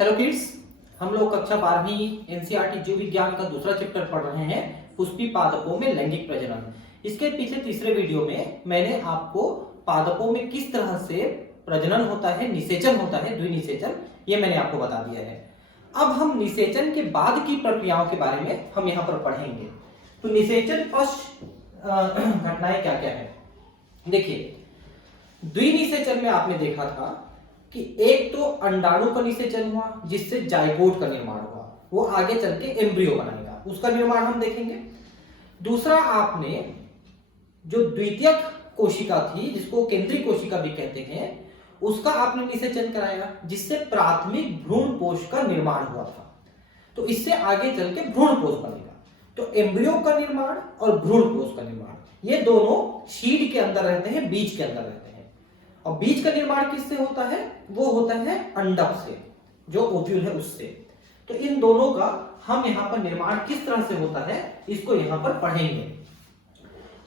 Hello kids, हम लोग कक्षा 12वीं एनसीईआरटी जीव विज्ञान का दूसरा चैप्टर पढ़ रहे हैं पुष्पी पादपों में लैंगिक प्रजनन। इसके पीछे तीसरे वीडियो में मैंने आपको पादपों में किस तरह से प्रजनन होता है, निषेचन होता है, द्विनिषेचन, ये मैंने आपको बता दिया है। अब हम निषेचन के बाद की प्रक्रियाओं के बारे में हम यहाँ पर पढ़ेंगे। तो निषेचन पश्च घटनाएं क्या क्या है, देखिए। द्विनिषेचन में आपने देखा था कि एक तो अंडाणु का निषेचन हुआ जिससे जाइगोट का निर्माण हुआ, वो आगे चल के एम्ब्रियो बनाएगा, उसका निर्माण हम देखेंगे। दूसरा, आपने जो द्वितीयक कोशिका थी जिसको केंद्रीय कोशिका भी कहते हैं, उसका आपने निषेचन कराया जिससे प्राथमिक भ्रूणपोष का निर्माण हुआ था। तो इससे आगे चल के भ्रूणपोष बनेगा। तो एम्ब्रियो का निर्माण और भ्रूणपोष का निर्माण ये दोनों शीड के अंदर रहते हैं, बीज के अंदर रहते हैं। और बीज का निर्माण किससे होता है? वो होता है अंडक से, जो ओव्यूल है उससे। तो इन दोनों का हम यहाँ पर निर्माण किस तरह से होता है इसको यहाँ पर पढ़ेंगे।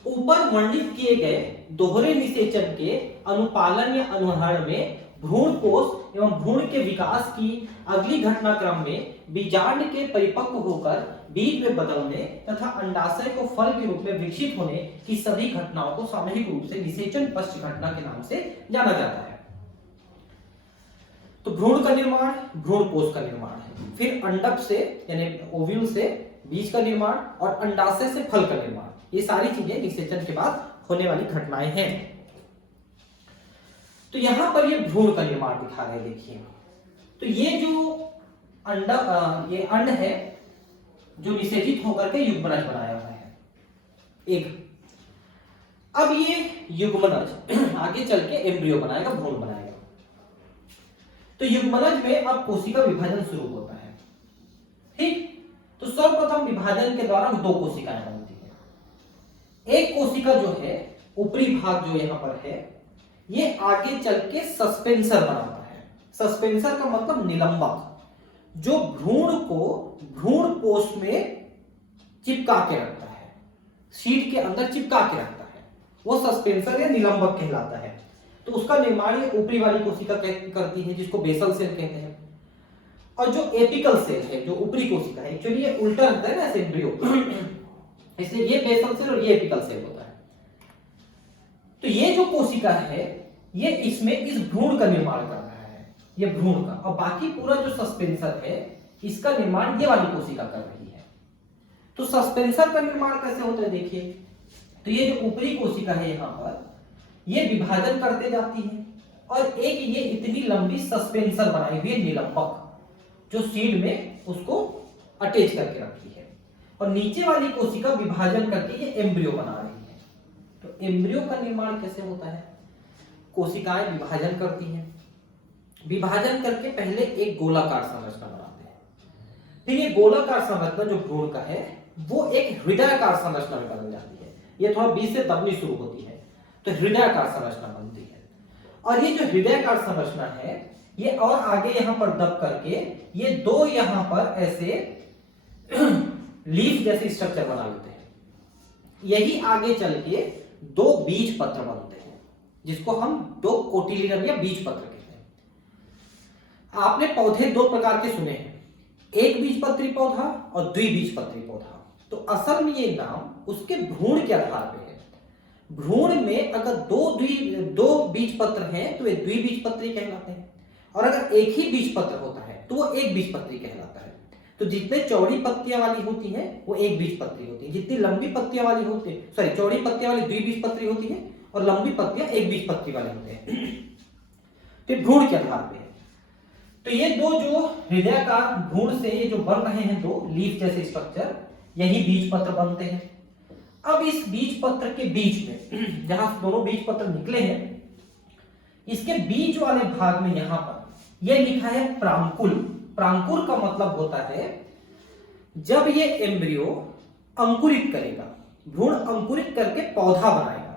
ऊपर वर्णित किए गए दोहरे निषेचन के अनुपालन या अनुहरण में भ्रूणपोष एवं भ्रूण के विकास की अगली घटनाक्रम में बीजांड के परिपक्व होकर बीज में बदलने तथा अंडाशय को फल के रूप में विकसित होने की सभी घटनाओं को सामूहिक रूप से निषेचन पश्च घटना के नाम से जाना जाता है। तो भ्रूण का निर्माण, भ्रूणपोष का निर्माण है, फिर अंडक से यानी ओव्यूल से बीज का निर्माण और अंडाशय से फल का निर्माण, ये सारी चीजें निषेचन के बाद होने वाली घटनाएं हैं। तो यहां पर ये भ्रूण का निर्माण दिखा रहे हैं, देखिए। तो ये जो ये अंड है जो निषेचित होकर के युग्मनज बनाया हुआ है एक। अब ये युग्मनज आगे चल के एम्ब्रियो बनाएगा, भ्रूण बनाएगा। तो युग्मनज में अब कोशिका विभाजन शुरू होता है, ठीक। तो सर्वप्रथम विभाजन के दौरान दो कोशिकाएं बनती है। एक कोशिका जो है ऊपरी भाग जो यहां पर है, ये आगे चल के सस्पेंसर बनाता है। सस्पेंसर का मतलब निलंबक, जो भ्रूण को भ्रूणपोष में चिपका के रखता है, शीट के अंदर चिपका के रखता है, वो सस्पेंसर या निलंबक कहलाता है। तो उसका निर्माण ये ऊपरी वाली कोशिका करती है जिसको बेसल सेल कहते हैं। और जो एपिकल सेल है, जो ऊपरी कोशिका है, एक्चुअली ये उल्टा होता है ना ऐसे एम्ब्रियो इसलिए ये बेसल सेल और ये एपिकल सेल होता है। तो ये जो कोशिका है ये इसमें इस भ्रूण का निर्माण कर रहा है, ये भ्रूण का, और बाकी पूरा जो सस्पेंसर है इसका निर्माण ये वाली कोशिका कर रही है। तो सस्पेंसर का निर्माण कैसे होता है, देखिए। तो ये जो ऊपरी कोशिका है यहां पर, ये विभाजन करते जाती है और एक ये इतनी लंबी सस्पेंसर बनाई हुई है निलंबक, जो सीड में उसको अटैच करके रखती है। और नीचे वाली कोशिका विभाजन करके ये एम्ब्रियो बना रही है। तो एम्ब्रियो का निर्माण कैसे होता है? कोशिकाएं विभाजन करती हैं, विभाजन करके पहले एक गोलाकार संरचना बनाते हैं, फिर ये गोलाकार संरचना जो भ्रूण का है वो एक हृदयाकार संरचना में बदल जाती है। ये थोड़ा बीच से दबनी शुरू होती है तो हृदयाकार संरचना बनती है। और ये जो हृदयाकार संरचना है ये और आगे यहां पर दब करके ये दो यहां पर ऐसे लीफ जैसे स्ट्रक्चर बना लेते हैं। यही आगे चल के दो बीज पत्र बनते हैं जिसको हम दो कोटिलिडन या बीज पत्र कहते हैं। आपने पौधे दो प्रकार के सुने हैं, एक बीजपत्री पौधा और द्विबीजपत्री पौधा। तो असल में ये नाम उसके भ्रूण के आधार पे है। भ्रूण में अगर दो बीजपत्र हैं तो वे द्विबीजपत्री कहलाते हैं, और अगर एक ही बीजपत्र होता है तो वो एक बीजपत्री कहलाता है। तो जितने चौड़ी पत्तियां वाली होती है वो एक बीजपत्री होती है, जितनी लंबी पत्तियां वाली होती है, सॉरी, चौड़ी पत्तियां वाली द्विबीजपत्री होती है और लंबी पत्तियां एक बीजपत्री वाले होते हैं। तो भ्रूण के आधार पे है। तो ये दो जो हृदयाकार भ्रूण से ये जो बन रहे हैं दो लीफ जैसे स्ट्रक्चर, यही बीज पत्र बनते हैं। अब इस बीज पत्र के बीच में जहां दोनों बीज पत्र निकले हैं, इसके बीच वाले भाग में यहां पर यह लिखा है प्रांकुल। प्रांकुर का मतलब होता है जब ये एम्ब्रियो अंकुरित करेगा, भ्रूण अंकुरित करके पौधा बनाएगा,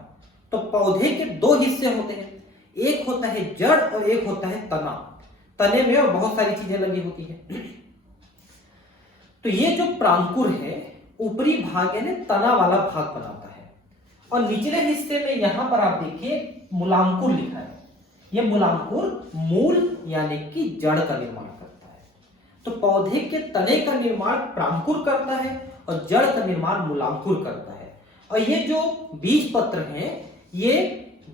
तो पौधे के दो हिस्से होते हैं, एक होता है जड़ और एक होता है तना। तने में और बहुत सारी चीजें लगी होती है। तो ये जो प्रांकुर है ऊपरी भाग यानी तना वाला भाग बनाता है, और निचले हिस्से में यहां पर आप देखिए मूलांकुर लिखा है। ये मूलांकुर मूल यानी कि जड़ का निर्माण करता है। तो पौधे के तने का निर्माण प्रांकुर करता है और जड़ का निर्माण मूलांकुर करता है। और ये जो बीज पत्र हैं ये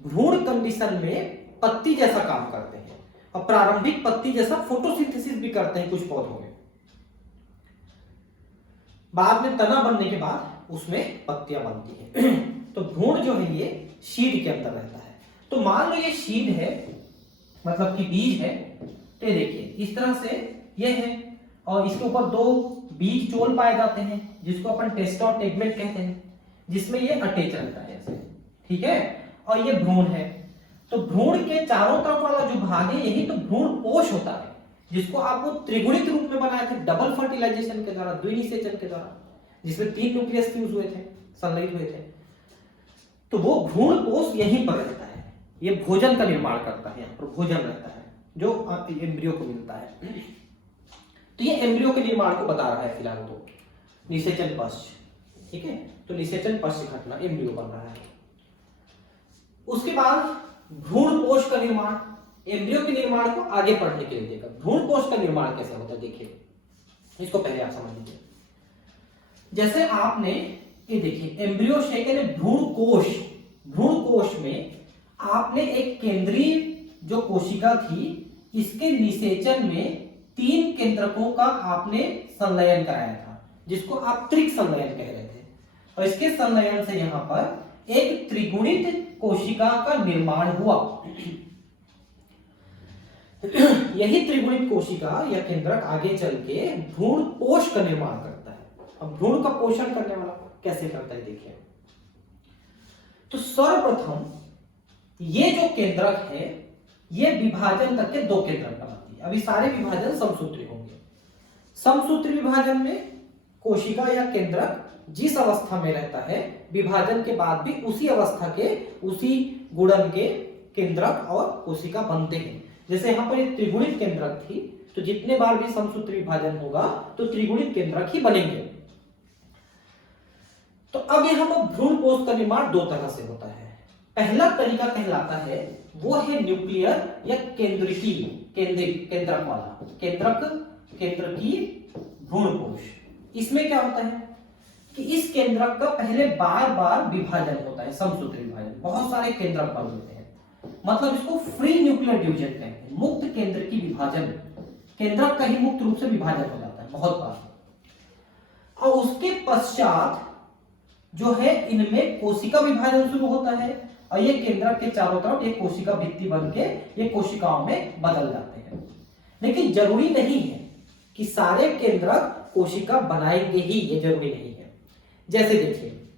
भ्रूण कंडीशन में पत्ती जैसा काम करते हैं और प्रारंभिक पत्ती जैसा फोटोसिंथेसिस भी करते हैं कुछ पौधों में। बाद में तना बनने के बाद उसमें पत्तियां बनती हैं। तो भ्रूण जो है ये शीड के अंदर रहता है। तो मान लो ये शीड है, मतलब कि बीज है, तो देखिए इस तरह से ये है और इसके ऊपर दो बीज चोल पाए जाते हैं जिसको अपन टेस्टा और टेगमेंट कहते हैं, जिसमें ये अटैच रहता है ऐसे, ठीक है। और ये भ्रूण है। तो भ्रूण के चारों तरफ वाला जो भाग है यही तो भ्रूण कोश होता है, जिसको आपको त्रिगुणित रूप में बनाए थे डबल फर्टिलाइजेशन के द्वारा, द्विनिषेचन के द्वारा, जिसमें 3 न्यूक्लियस फ्यूज हुए थे, संलयित हुए थे। तो वो भ्रूण कोश यहीं पर रहता है। ये भोजन का निर्माण करता है, यहाँ पर भोजन रहता है जो एम्ब्रियो को मिलता है। तो ये एम्ब्रियो के निर्माण को बता रहा है फिलहाल तो, निषेचन पश्च, ठीक है। तो निषेचन पश्च घटना एम्ब्रियो बन रहा है। उसके बाद भ्रूण कोश का निर्माण, एम्ब्रियो के निर्माण को आगे पढ़ने के लिए देखा। भ्रूण कोश का निर्माण कैसे होता है देखिए, इसको पहले आप समझ लीजिए। जैसे आपने ये देखिए एम्ब्रियो शेकल भ्रूण कोश में आपने एक केंद्रीय जो कोशिका थी इसके निषेचन में 3 केंद्रकों का आपने संलयन कराया था, जिसको आप त्रिक संलयन कह रहे थे। और इसके संलयन से यहां पर एक त्रिगुणित कोशिका का निर्माण हुआ। यही त्रिगुणित कोशिका या केंद्रक आगे चल के भ्रूण कोश का निर्माण करता है। अब भ्रूण का पोषण करने वाला कैसे करता है देखिए। तो सर्वप्रथम ये जो केंद्रक है ये विभाजन करके 2 केंद्रक बनाती है। अभी सारे विभाजन समसूत्री होंगे। समसूत्री विभाजन में कोशिका या केंद्रक जिस अवस्था में रहता है विभाजन के बाद भी उसी अवस्था के, उसी गुणन के केंद्रक और कोशिका बनते हैं। जैसे यहां पर एक त्रिगुणित केंद्रक थी तो जितने बार भी समसूत्री विभाजन होगा तो त्रिगुणित केंद्रक ही बनेंगे। तो अब यहां पर भ्रूण कोश का निर्माण 2 तरह से होता है। पहला तरीका कहलाता है वो है न्यूक्लियर या केंद्रकी, केंद्रक वाला, केंद्रकी भ्रूण कोश। इसमें क्या होता है कि इस केंद्रक का पहले बार बार विभाजन होता है, समसूत्री विभाजन, बहुत सारे केंद्रक बन होते हैं, मतलब इसको फ्री न्यूक्लियर डिवीजन कहते हैं, मुक्त केंद्र की विभाजन। केंद्रक का ही मुक्त रूप से विभाजन हो जाता है बहुत बार। और उसके पश्चात जो है इनमें कोशिका विभाजन शुरू होता है और ये केंद्रक के चारों तरफ एक कोशिका भित्ति बन के ये कोशिकाओं में बदल जाते हैं। लेकिन जरूरी नहीं है कि सारे केंद्रक कोशिका बनाएंगे ही, ये जरूरी नहीं है। जैसे देखिए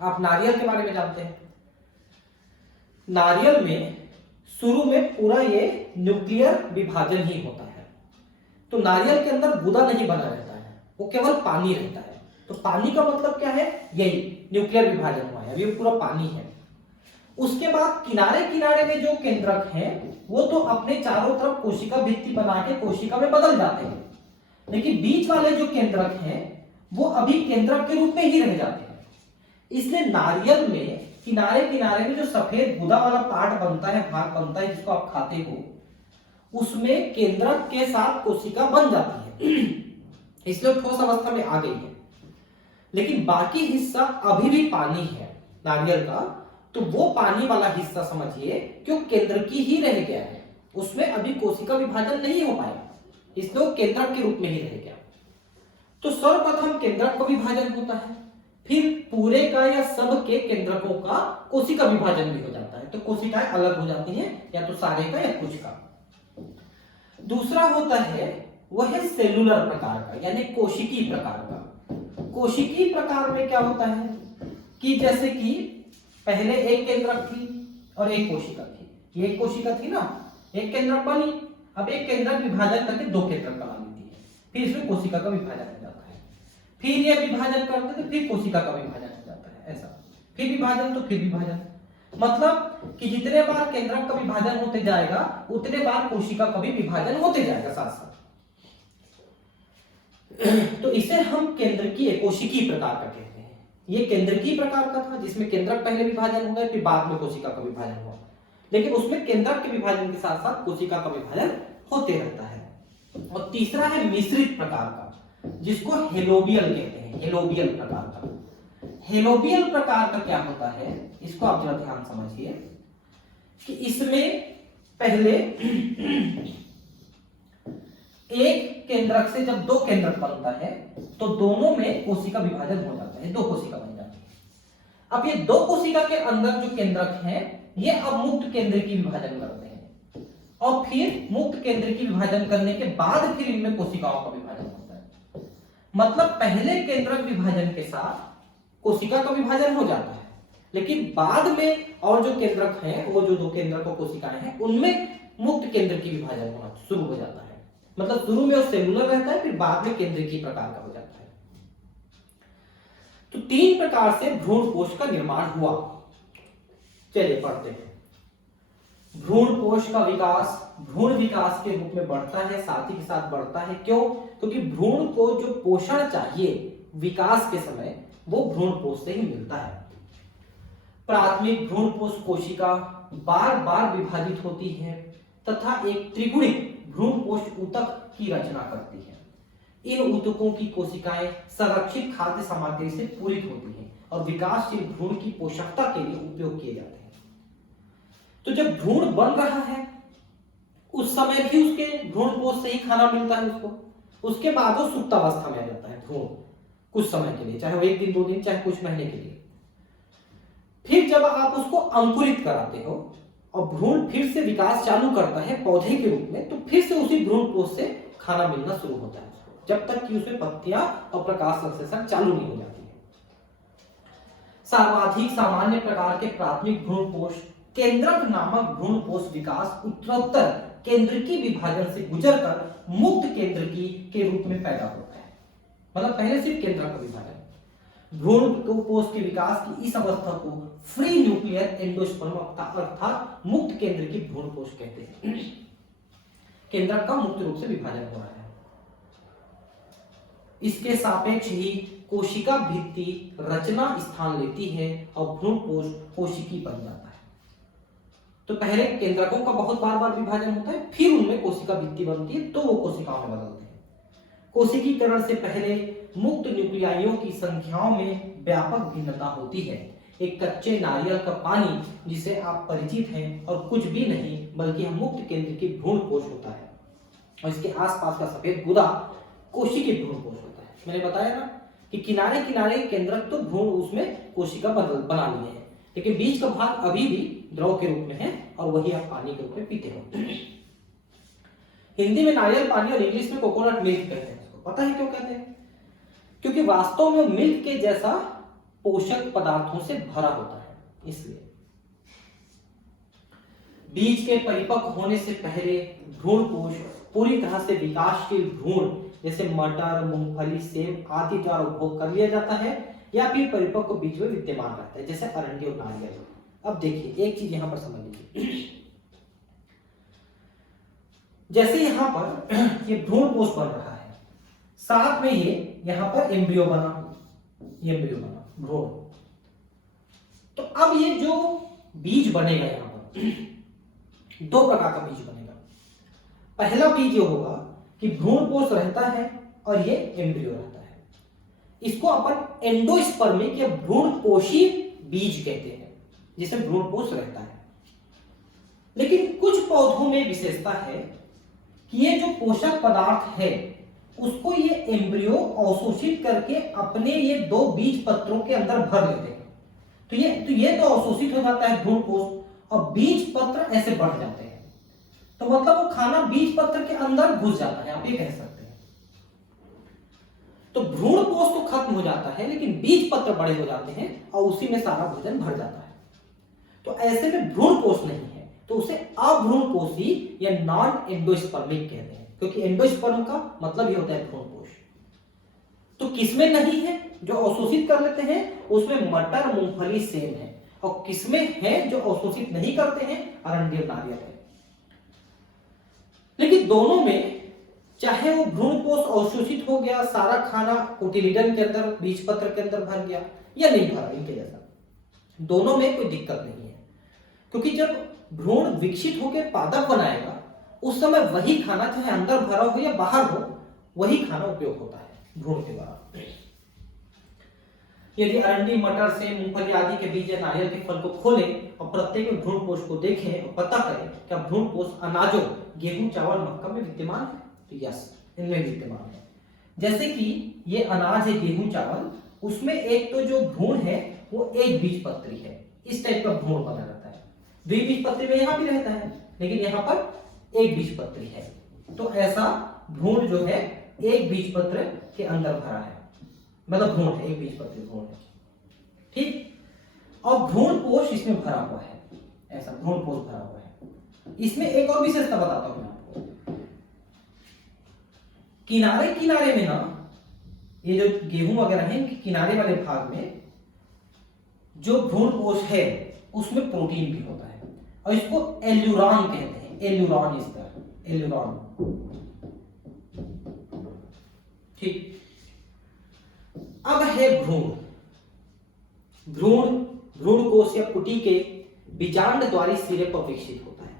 आप नारियल के बारे में जानते हैं। नारियल में शुरू में पूरा ये न्यूक्लियर विभाजन ही होता है। तो नारियल के अंदर गुदा नहीं बना रहता है, वो केवल पानी रहता है। तो पानी का मतलब क्या है, यही न्यूक्लियर विभाजन हुआ है, अभी पूरा पानी है। उसके बाद किनारे किनारे में जो केंद्रक हैं वो तो अपने चारों तरफ कोशिका भित्ति बना के कोशिका में बदल जाते हैं, लेकिन बीच वाले जो केंद्रक हैं वो अभी केंद्रक के रूप में ही रह जाते हैं। इसलिए नारियल में किनारे किनारे में जो सफेद गुदा वाला पार्ट बनता है, भाग बनता है जिसको आप खाते हो, उसमें केंद्रक के साथ कोशिका बन जाती है, इसलिए ठोस अवस्था में आ गई है। लेकिन बाकी हिस्सा अभी भी पानी है नारियल का, तो वो पानी वाला हिस्सा समझिए क्यों केंद्र की ही रह गया है, उसमें अभी कोशिका विभाजन नहीं हो पाया, इसलिए वो केंद्रक के रूप में ही रह गया। तो सर्वप्रथम केंद्रक का विभाजन होता है, फिर पूरे का या सब के केंद्रकों का कोशिका विभाजन भी हो जाता है। तो कोशिकाएं अलग हो जाती हैं, या तो सारे का या कुछ का। दूसरा होता है वह है सेलुलर प्रकार का, यानी कोशिकीय प्रकार का। कोशिकीय प्रकार में क्या होता है कि जैसे कि पहले एक केंद्रक थी और एक कोशिका थी, ये एक कोशिका थी ना, एक केंद्रक बनी, अब एक केंद्रक विभाजन करके 2 केंद्रक बना लेती है, फिर इसमें कोशिका का विभाजन हो जाता है, फिर ये विभाजन करते तो फिर कोशिका का विभाजन हो जाता है, ऐसा फिर विभाजन तो फिर विभाजन। मतलब कि जितने बार केंद्रक का विभाजन होते जाएगा उतने बार कोशिका का भी विभाजन होते जाएगा साथ साथ। तो इसे हम केंद्रकीय कोशिकीय प्रकार का कहते हैं। ये केंद्रकीय प्रकार का था जिसमें केंद्रक पहले विभाजन हो गया फिर बाद में कोशिका का विभाजन हुआ, लेकिन उसमें केंद्रक के विभाजन के साथ साथ कोशिका का विभाजन होते रहता है। और तीसरा है मिश्रित प्रकार का, जिसको हेलोबियल कहते हैं, हेलोबियल प्रकार का। हेलोबियल प्रकार का क्या होता है, इसको आप जरा ध्यान समझिए कि इसमें पहले एक केंद्रक से जब दो केंद्रक बनता है तो दोनों में कोशिका विभाजन हो जाता है, दो कोशिका बन जाती है। अब ये दो कोशिका के अंदर जो केंद्रक हैं ये अब मुक्त केंद्र की विभाजन करते हैं और फिर मुक्त केंद्र की विभाजन करने के बाद फिर इनमें कोशिकाओं का विभाजन होता है। मतलब पहले केंद्रक विभाजन के साथ कोशिका का विभाजन हो जाता है, लेकिन बाद में और जो केंद्रक हैं, वो जो दो केंद्रक और कोशिकाएं हैं, उनमें मुक्त केंद्र की विभाजन होना शुरू हो जाता है। मतलब शुरू में वो सेलुलर रहता है, फिर बाद में केंद्रीय प्रकार का हो जाता है। तो तीन प्रकार से भ्रूण कोश का निर्माण हुआ। चलिए पढ़ते हैं। भ्रूण कोश का विकास भ्रूण विकास के रूप में बढ़ता है, साथ ही के साथ बढ़ता है। क्यों? क्योंकि भ्रूण को जो पोषण चाहिए विकास के समय वो भ्रूण कोश से ही मिलता है। प्राथमिक भ्रूण कोश कोशिका बार बार विभाजित होती है तथा एक त्रिगुणित भ्रूण कोश ऊतक की रचना करती है। इन ऊतकों की कोशिकाएं संरक्षित खाद्य सामग्री से पूरित होती हैं और विकासशील भ्रूण की पोषकता के लिए उपयोग किए जाते हैं। तो जब भ्रूण बन रहा है उस समय भी उसके भ्रूण कोश से ही खाना मिलता है उसको। उसके बाद वो सुप्तावस्था में आ जाता है भ्रूण कुछ समय के लिए, चाहे वो 1 दिन 2 दिन, चाहे कुछ महीने के लिए। फिर जब आप उसको अंकुरित कराते हो और भ्रूण फिर से विकास चालू करता है पौधे के रूप में, तो फिर से उसी भ्रूण कोश से खाना मिलना शुरू होता है उसको, जब तक कि उसमें पत्तियां और प्रकाश संश्लेषण चालू नहीं हो जाती है। सर्वाधिक सामान्य प्रकार के प्राथमिक भ्रूण कोश केंद्रक नामक भ्रूण कोश विकास उत्तरोत्तर केंद्रकी विभाजन से गुजरकर मुक्त केंद्रकी के रूप में पैदा होता है। मतलब पहले सिर्फ केंद्रक का विभाजन। भ्रूण कोश के विकास की इस अवस्था को फ्री न्यूक्लियर एंडोस्पर्म अर्थात मुक्त केंद्र की भ्रूण कोश कहते हैं। केंद्रक का मुक्त रूप से विभाजन हो रहा है। इसके सापेक्ष ही कोशिका भित्ति रचना स्थान लेती है और भ्रूण कोश कोशिकी बन जाता है। तो पहले केंद्रकों का बहुत बार बार विभाजन होता है, फिर उनमें कोशिका भित्ति बनती है, तो वो कोशिकाओं में बदलते हैं। कोशिकीकरण से पहले मुक्त न्यूक्लियाइयों की संख्याओं में व्यापक भिन्नता होती है। एक कच्चे नारियल का पानी जिसे आप परिचित हैं और कुछ भी नहीं बल्कि मुक्त केंद्र की भ्रूण कोश होता है और इसके आसपास का सफेद गुदा कोशिकी भ्रूण कोश होता है। मैंने बताया ना कि किनारे किनारे केंद्रक तो भ्रूण उसमें कोशिका बना लिए हैं, लेकिन बीच का भाग अभी भी द्रव के रूप में है और वही आप पानी के रूप में पीते हो। हिंदी में नारियल पानी और इंग्लिश में कोकोनट मिल्क कहते हैं। पता है क्यों कहते हैं? क्योंकि वास्तव में मिल्क के जैसा पोषक पदार्थों से भरा होता है, इसलिए। बीज के परिपक्व होने से पहले भ्रूण कोश पूरी तरह से विकासशील भ्रूण जैसे मटर, मूंगफली, सेब आदि द्वारा उपभोग कर लिया जाता है या फिर परिपक्व बीज में विद्यमान रहता है, जैसे अरंडी और नारियल। अब देखिए एक चीज यहां पर समझ लीजिए। जैसे यहां पर ये भ्रूण कोश बन रहा है, साथ में ये यहां पर एम्ब्रियो बना, ये एम्ब्रियो बना भ्रूण। तो अब ये जो बीज बनेगा यहां पर दो प्रकार का बीज बनेगा। पहला बीज ये होगा कि भ्रूण कोश रहता है और ये एम्ब्रियो रहता है। इसको अपन एंडोस्पर्मिक या भ्रूण कोशी बीज कहते हैं, जिसे भ्रूण कोश रहता है। लेकिन कुछ पौधों में विशेषता है कि ये जो पोषक पदार्थ है उसको ये एम्ब्रियो अवशोषित करके अपने ये दो बीज पत्रों के अंदर भर लेते हैं। तो ये तो अवशोषित हो जाता है भ्रूण कोश और बीज पत्र ऐसे बढ़ जाते हैं। तो मतलब वो खाना बीज पत्र के अंदर घुस जाता है, आप ये कह सकते हैं। तो भ्रूण कोश तो खत्म हो जाता है लेकिन बीज पत्र बड़े हो जाते हैं और उसी में सारा भोजन भर जाता है। तो ऐसे में भ्रूण कोश नहीं है तो उसे अभ्रूण कोशी या नॉन एंडोस्पर्मिक कहते हैं, क्योंकि एंडोस्पर्म का मतलब ही होता है भ्रूण कोश। तो किसमें नहीं है जो अवशोषित कर लेते हैं? उसमें मटर, मूंगफली, सेब है। और किसमें है जो अवशोषित नहीं करते हैं? अरंडी और नारियल है। लेकिन दोनों में चाहे वो भ्रूण कोश अवशोषित हो गया, सारा खाना कोटिलिडन के अंदर बीज पत्र के अंदर भर गया या नहीं भरा, इनके जैसा, दोनों में कोई दिक्कत नहीं है। क्योंकि जब भ्रूण विकसित होकर पादप बनाएगा उस समय वही खाना चाहे अंदर भरा हो या बाहर हो, वही खाना उपयोग होता है भ्रूण के द्वारा। यदि अरंडी, मटर से मूंगफली आदि के बीज या नारियल के फल को खोलें और प्रत्येक में भ्रूण कोष को देखें और पता करें क्या भ्रूण कोष अनाजों गेहूं, चावल, मक्का में विद्यमान है, तो यस, इनमें विद्यमान है। जैसे कि ये अनाज है गेहूं, चावल, उसमें एक तो जो भ्रूण है वो एक बीजपत्री है, इस टाइप का भ्रूण बना रहता है। द्विबीजपत्री में यहाँ भी रहता है, लेकिन यहाँ पर एक बीजपत्री है। तो ऐसा भ्रूण जो है एक बीजपत्र के अंदर भरा है, मतलब भ्रूण है, एक बीजपत्री भ्रूण है, ठीक। और भ्रूण कोश इसमें भरा हुआ है, ऐसा भ्रूण कोश भरा हुआ है। इसमें एक और विशेषता बताता हूं मैं आपको। किनारे किनारे में ना, ये जो गेहूं वगैरह है, किनारे वाले भाग में जो भ्रूण कोश है उसमें प्रोटीन भी होता है और इसको एल्यूरॉन कहते हैं। एल्यूरॉन इस तरह, एल्यूरॉन, ठीक। अब है भ्रूण। भ्रूण भ्रूण कोश या पुटी के बीजांड द्वारी सिरे पर विकसित होता है।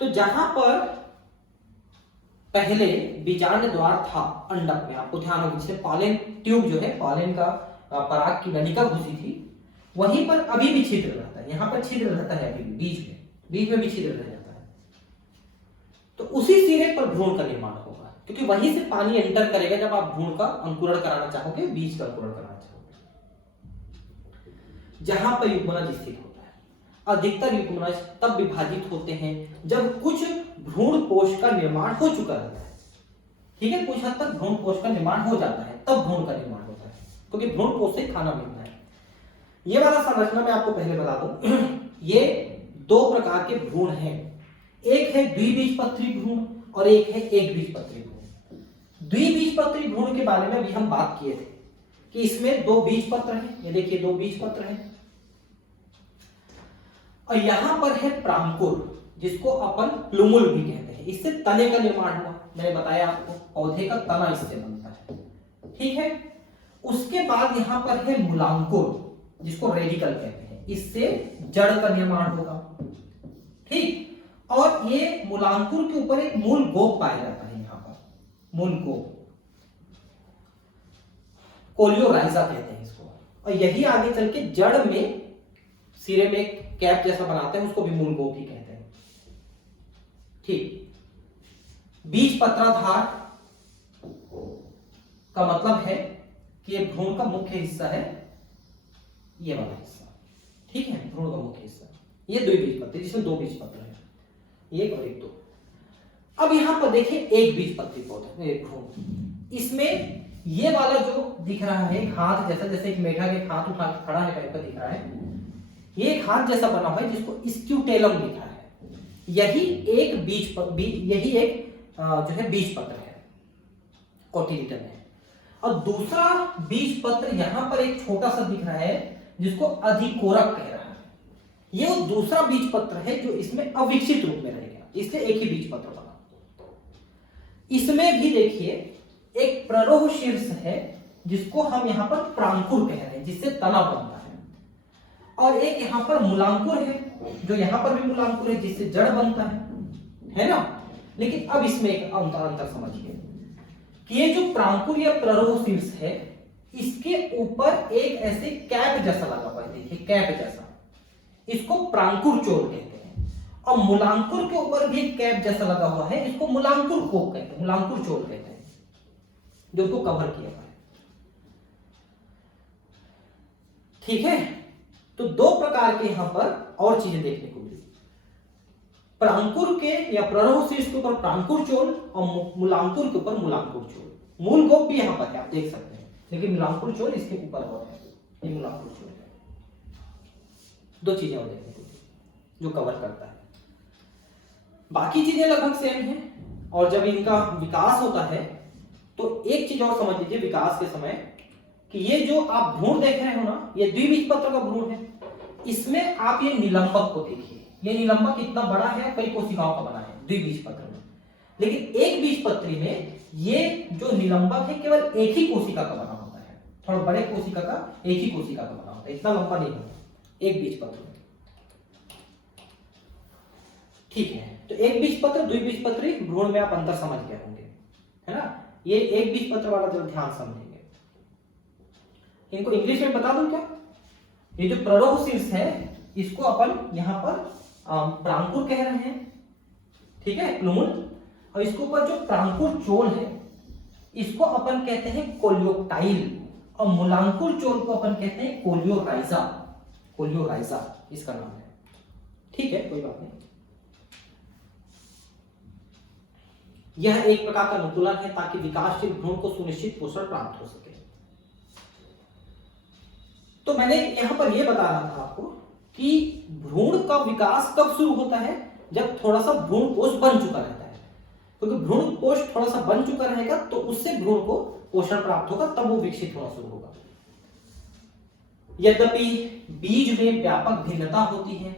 तो जहां पर पहले बीजांड द्वार था अंडक में, आपको ध्यान होगा, जिससे पॉलन ट्यूब जो है, पॉलन का पराग की नलिका घुसी थी, वहीं पर अभी भी छिद्र रहता है। यहां पर छिद्र रहता है अभी भी, बीच में भी छिद्र रह जाता है। तो उसी सिरे पर भ्रूण का निर्माण होगा, क्योंकि वहीं से पानी एंटर करेगा जब आप भ्रूण का अंकुरण कराना चाहोगे, बीज का अंकुरण कराना चाहोगे। जहां पर युग्मनज स्थित होता है। अधिकतर युग्मनज तब विभाजित होते हैं जब कुछ भ्रूण कोश का निर्माण हो चुका रहता है, ठीक है। कुछ हद तक भ्रूण कोश का निर्माण हो जाता है, तब भ्रूण का निर्माण होता है, क्योंकि भ्रूण कोश से खाना मिलता है। ये वाला संरचना मैं आपको पहले बता दूं, ये दो प्रकार के भ्रूण हैं। एक है द्विबीजपत्री भ्रूण और एक है एक बीजपत्री भ्रूण। द्विबीजपत्री भ्रूण के बारे में अभी हम बात किए थे कि इसमें दो बीजपत्र हैं, ये देखिए दो बीजपत्र हैं, और यहां पर है प्रांकुर, जिसको अपन प्लुमुल भी कहते हैं। इससे तने का निर्माण हुआ, मैंने बताया आपको, पौधे का तना इससे बनता है, ठीक है। उसके बाद यहां पर है मूलांकुर, जिसको रेडिकल कहते हैं, इससे जड़ का निर्माण होगा, ठीक। और ये मूलांकुर के ऊपर एक मूल गोप पाया जाता है, यहां पर मूल गोप, कोलियोराइजा कहते हैं इसको। और यही आगे चल के जड़ में सिरे में एक कैप जैसा बनाते हैं, उसको भी मूल गोप ही कहते हैं, ठीक। बीज पत्राधार का मतलब है कि ये भ्रूण का मुख्य हिस्सा है, ये वाला हिस्सा, ठीक है, भ्रूण का मुख्य हिस्सा। ये द्विबीजपत्री, जिसमें दो बीजपत्र है, एक और एक दो। अब यहां पर देखिए एक बीजपत्री पौधा, एक भ्रूण। इसमें ये वाला जो दिख रहा है हाथ जैसा, जैसे एक मेढक के हाथ उठा के खड़ा है टाइप का दिख रहा है, ये एक हाथ जैसा बना हुआ है, जिसको स्क्यूटेलम लिखा है। यही एक यही एक जो है बीजपत्र है, कोटिलिडन है। और दूसरा बीजपत्र यहां पर एक छोटा सा दिख रहा है, जिसको अधिकोरक कह रहा है। ये वो दूसरा बीजपत्र है जो इसमें अविकसित रूप में रहेगा, इसलिए एक ही बीजपत्र बना। इसमें भी देखिए एक प्ररोह शीर्ष है, जिसको हम यहां पर प्रांकुर कह रहे हैं, जिससे तना बनता है। और एक यहां पर मूलांकुर है, जो यहां पर भी मूलांकुर है, जिससे जड़ बनता है ना। लेकिन अब इसमें एक अंतर समझिए कि ये जो प्रांकुर या प्ररोह शीर्ष है, इसके ऊपर एक ऐसे कैप जैसा लगा हुआ है, देखिए कैप जैसा, इसको प्रांकुर चोल कहते हैं। और मूलांकुर के ऊपर भी एक कैप जैसा लगा हुआ है, इसको मूलांकुर कोप कहते हैं, मूलांकुर चोल कहते हैं, जो उसको कवर किया हुआ है, ठीक है। तो दो प्रकार के यहां पर और चीजें देखने को मिली, प्रांकुर के या प्ररोह शीर्ष के ऊपर प्रांकुर चोल और मूलांकुर के ऊपर मूलांकुर चोल। मूल गोप भी यहां पर है, आप देख सकते हैं, लेकिन मूलांकुर चोल इसके ऊपर और है, ये मूलांकुर चोल है। दो चीजें और देखने को जो कवर करता है, बाकी चीजें लगभग सेम है। और जब इनका विकास होता है तो एक चीज और समझ लीजिए विकास के समय, कि ये जो आप भ्रूण देख रहे हो ना, ये द्विबीजपत्र का भ्रूण है। इसमें आप ये निलंबक को देखिए, ये निलंबक इतना बड़ा है, कई कोशिकाओं का बना है द्विबीजपत्र में। लेकिन एक बीजपत्री में ये जो निलंबक है केवल एक ही कोशिका का बना होता है, थोड़ा बड़े कोशिका का, एक ही कोशिका का बना होता है, इतना लंबा नहीं होता एक बीजपत्र में, ठीक है, तो एक बीजपत्र द्विबीजपत्री भ्रूण में आप अंतर समझ गए होंगे, है ना। ये एक बीजपत्र वाला जो ध्यान समझेंगे, इनको इंग्लिश में बता दूं क्या? ये जो प्ररोह शीर्ष है इसको अपन यहां पर प्रांकुर कह रहे हैं, ठीक है, प्लूमन। और इसके ऊपर जो प्रांकुर चोल है इसको अपन कहते हैं कोलियोक्टाइल, और मूलांकुर चोल को अपन कहते हैं कोलियोराइजा। कोलियोराइजा इसका नाम है, ठीक है, कोई बात नहीं। यह एक प्रकार का अनुकूलन है ताकि विकासशील भ्रूण को सुनिश्चित पोषण प्राप्त हो सके। तो मैंने यहां पर यह बता रहा था आपको कि भ्रूण का विकास कब शुरू होता है, जब थोड़ा सा भ्रूण कोष बन चुका रहता है, क्योंकि भ्रूण कोष थोड़ा सा बन चुका रहेगा तो उससे भ्रूण को पोषण प्राप्त होगा, तब वो विकसित होना शुरू होगा। यद्यपि बीज में व्यापक भिन्नता होती है,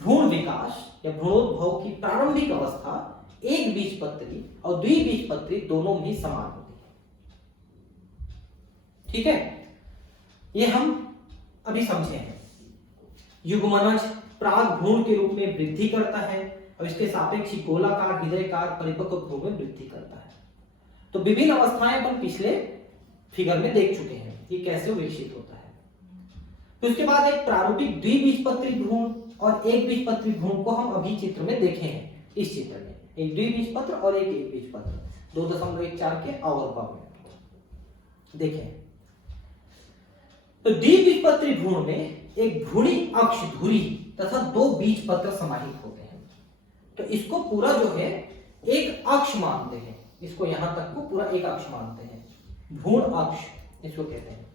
भ्रूण विकास या भ्रूणोद्भव की प्रारंभिक अवस्था एक बीजपत्री और द्विबीजपत्री दोनों में समान होती है, ठीक है। ये हम अभी समझे हैं। युग्मनज प्राग भ्रूण के रूप में वृद्धि करता है और इसके सापेक्ष गोलाकार हृदयकार परिपक्व भ्रूण में वृद्धि करता है। तो विभिन्न अवस्थाएं अपन पिछले फिगर में देख चुके हैं ये कैसे विकसित होता है। तो उसके बाद एक प्रारूपिक द्विबीजपत्री भ्रूण और एक बीजपत्री भ्रूण को हम अभी चित्र में देखे हैं। इस चित्र में एक द्विबीजपत्र और एक बीजपत्र 2.14 के अवयव में देखें। तो द्विबीजपत्री भ्रूण में एक भ्रूणी अक्ष धुरी तथा दो बीजपत्र समाहित होते हैं। तो इसको पूरा जो है एक अक्ष मानते हैं, इसको यहां तक को पूरा एक अक्ष मानते हैं, भ्रूण अक्ष इसको कहते हैं।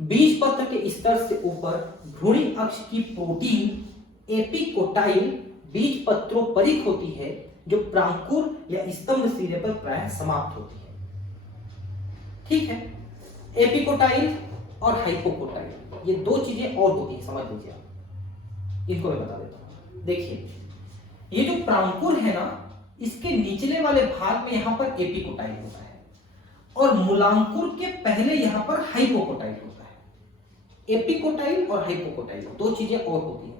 बीजपत्र के स्तर से ऊपर भ्रूणी अक्ष की प्रोटीन एपिकोटाइल बीजपत्रोपरिक होती है, जो प्रांकुर या स्तंभ सिरे पर प्रायः समाप्त होती है, ठीक है। एपिकोटाइल और हाइपोकोटाइल ये दो चीजें और होती है, समझ लीजिए आप, इनको मैं बता देता हूं। देखिए ये जो प्रांकुर है ना, इसके निचले वाले भाग में यहां पर एपिकोटाइल होता है और मूलांकुर के पहले यहां पर हाइपोकोटाइल होता है। एपिकोटाइल और हाइपोकोटाइल दो चीजें और होती हैं।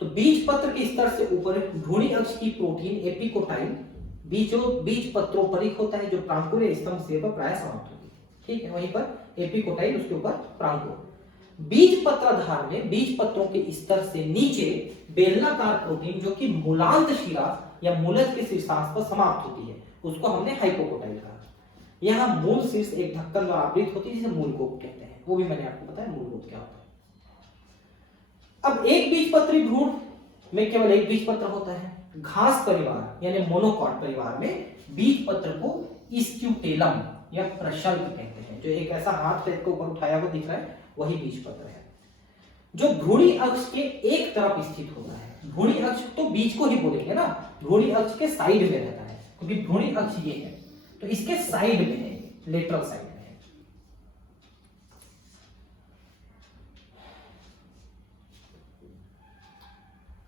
तो बीजपत्र के स्तर से ऊपर भ्रूणी अक्ष की प्रोटीन एपिकोटाइल बीजपत्रोपरिक होता है, जो प्रांकुर या स्तंभ सिरे पर प्रायः समाप्त होती है, ठीक है। वहीं पर एपिकोटाइल उसके ऊपर प्रांकुर। बीजपत्राधार में बीजपत्रों के स्तर से नीचे बेलनाकार प्रोटीन जो कि मूलांत शिरा या मूलज के शीर्षांश पर समाप्त होती है, उसको हमने हाइपोकोटाइल कहा। यहां मूल शीर्ष एक ढक्कन द्वारा आवृत होती है जिसे मूलगोप कहते हैं, वो भी मैंने आपको बताया मूलगोप क्या होता है। अब एक बीजपत्री भ्रूण में केवल एक बीजपत्र होता है। घास परिवार यानी मोनोकॉट परिवार में बीजपत्र को स्क्यूटेलम या प्रशल्क कहते हैं, जो एक ऐसा हाथ से इसको ऊपर उठाया हुआ दिख रहा है वही बीजपत्र है, जो भ्रूणी अक्ष के एक तरफ स्थित होता है। भ्रूणी अक्ष तो बीज को ही बोलेंगे ना, भ्रूणी अक्ष के साइड में रहता है, क्योंकि भ्रूणी अक्ष ये है तो इसके साइड में है, लेटरल साइड में है।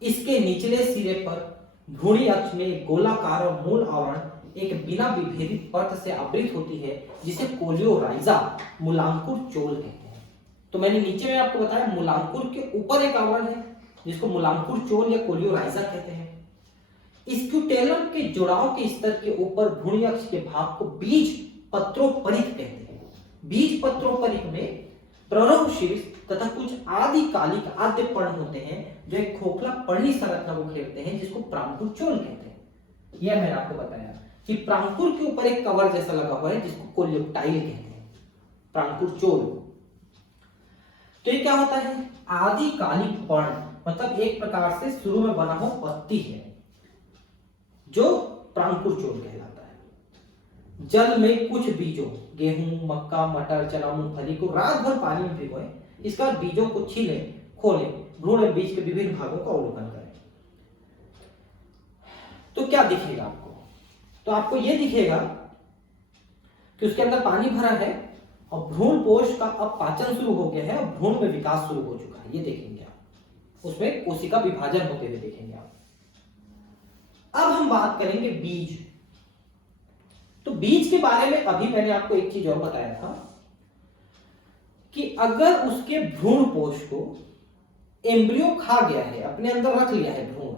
इसके निचले सिरे पर भ्रूणी अक्ष में एक गोलाकार और मूल आवरण एक बिना विभेदित परत से आवृत होती है, जिसे कोलियोराइजा मूलांकुर चोल कहते हैं। तो मैंने नीचे में आपको बताया मूलांकुर के ऊपर एक आवरण है जिसको मूलांकुर चोल या कोलियोराइजा कहते हैं। स्क्यूटेलम के जुड़ाव के स्तर के ऊपर भ्रूणी अक्ष के भाग को बीज पत्रोपरिक कहते हैं। बीज पत्रोपरिक में प्ररव शीर्ष तथा कुछ आदिकालिक आद्य पर्ण होते हैं, जो एक खोखला पर्णी संरचना को घेरते हैं, जिसको प्रांकुर चोल कहते हैं। यह मैंने आपको बताया कि प्रांकुर के ऊपर एक कवर जैसा लगा हुआ है जिसको कोलियोक्टाइल कहते हैं, प्रांकुर चोल। तो ये क्या होता है? आदिकालिक पर्ण, मतलब एक प्रकार से शुरू में बना हुआ पत्ती है, जो प्रांकुर चोल कहलाता है। जल में कुछ बीजों गेहूं, मक्का, मटर, चना, मूंगफली को रात भर पानी में भिगोएं। इसके बाद बीजों को छीलें, खोलें, भ्रूण और बीज के विभिन्न भागों का अवलोकन करें। तो क्या दिखेगा आपको? तो आपको यह दिखेगा कि उसके अंदर पानी भरा है और भ्रूण पोष का अब पाचन शुरू हो गया है और भ्रूण में विकास शुरू हो चुका है। ये देखेंगे आप, उसमें कोशिका विभाजन होते हुए देखेंगे आप। अब हम बात करेंगे बीज। तो बीज के बारे में अभी मैंने आपको एक चीज और बताया था कि अगर उसके भ्रूण पोष को एम्ब्रियो खा गया है, अपने अंदर रख लिया है भ्रूण,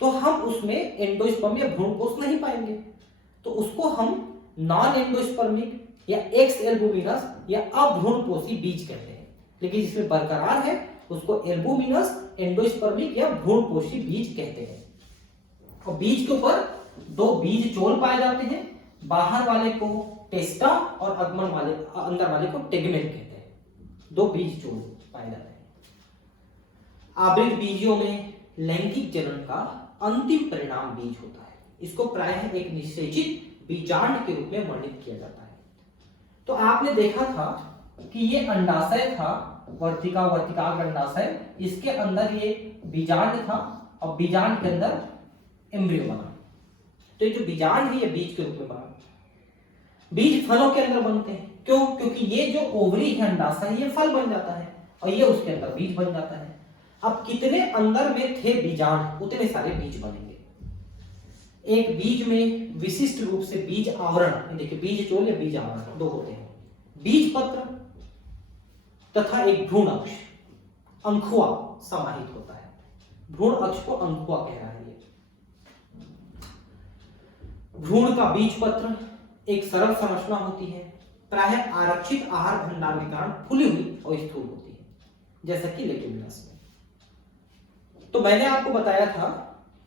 तो हम उसमें एंडोस्पर्म या भ्रूणपोष नहीं पाएंगे, तो उसको हम नॉन एंडोस्पर्मिक या एक्स एल्बुमिनस या अभ्रूणपोषी बीज कहते हैं। लेकिन जिसमें बरकरार है उसको एल्बुमिनस, एंडोस्पर्मिक या भ्रूणपोषी बीज कहते हैं। और बीज के ऊपर दो बीज चोल पाए जाते हैं, बाहर वाले को टेस्टा और अंदर वाले को टेगमेन कहते हैं। दो बीज चोल पाए जाते हैं। आवृत बीजों में लैंगिक जनन का अंतिम परिणाम बीज होता है। इसको प्रायः एक निषेचित बीजांड के रूप में वर्णित किया जाता है। तो आपने देखा था कि ये अंडाशय था, वर्तिकाग्र अंडाशय, इसके अंदर ये बीजांड था और बीजांड के अंदर एम्ब्रियो बना। तो ये जो बीजांड है ये बीज के रूप में बना। बीज फलों के अंदर बनते हैं, क्यों? क्योंकि ये जो ओवरी है, अंडाशय है, ये फल बन जाता है और ये उसके अंदर बीज बन जाता है। अब कितने अंदर में थे बीजांड, उतने सारे बीज बनेंगे। एक बीज में विशिष्ट रूप से बीज आवरण, देखिए बीज चोल या बीज आवरण दो होते हैं, बीज पत्र तथा एक भ्रूण अक्ष, अंकुआ समाहित होता है। भ्रूण अक्ष को अंकुआ कह रहा है। भ्रूण का बीज पत्र एक सरल संरचना होती है, प्रायः आरक्षित आहार भंडार के कारण फूली हुई और स्थूल होती है, जैसा कि लेट्यूमिनस में। तो मैंने आपको बताया था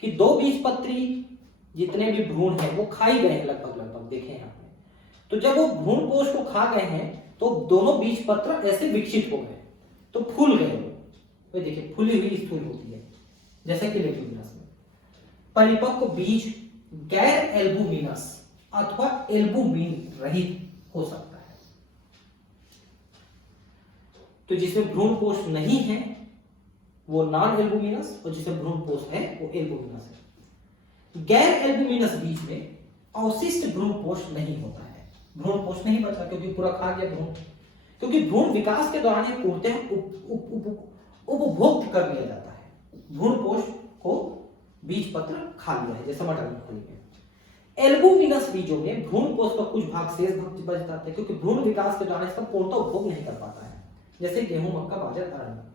कि दो बीजपत्री जितने भी भ्रूण हैं वो खाई गए हैं लगभग, देखें यहाँ पे। तो जब वो भ्रूण कोश को खा गए हैं तो दोनों बीजपत्र ऐसे विकसित हो गए, तो फूल गए वो देखिए, फूली हुई स्थूल होती है, जैसा कि लेट्यूमिनस में। परिपक्व बीज गैर एल्बुमिनस अथवा एल्बुमिन रहित हो सकता है। तो जिसमें भ्रूण कोश नहीं है वो नॉन एल्बुमिनस, और जिसमें भ्रूण कोश है वो एल्बुमिनस है। गैर एल्बुमिनस बीज में अवशिष्ट भ्रूण कोश नहीं होता है, भ्रूण कोश नहीं बचा क्योंकि पूरा खा गया भ्रूण। क्योंकि भ्रूण विकास के दौरान ये पूर्णतः उपभोग कर लिया जाता है, भ्रूण कोश को बीज पत्र खा लिया है, जैसे मटर मूंगफली में। एल्बुमिनस बीजों में भ्रूण कोश का कुछ भाग शेष बच जाता है, क्योंकि भ्रूण विकास के दौरान इसका पूर्णतः उपभोग नहीं कर पाता है, जैसे गेहूं, मक्का, बाजरा, अरहर।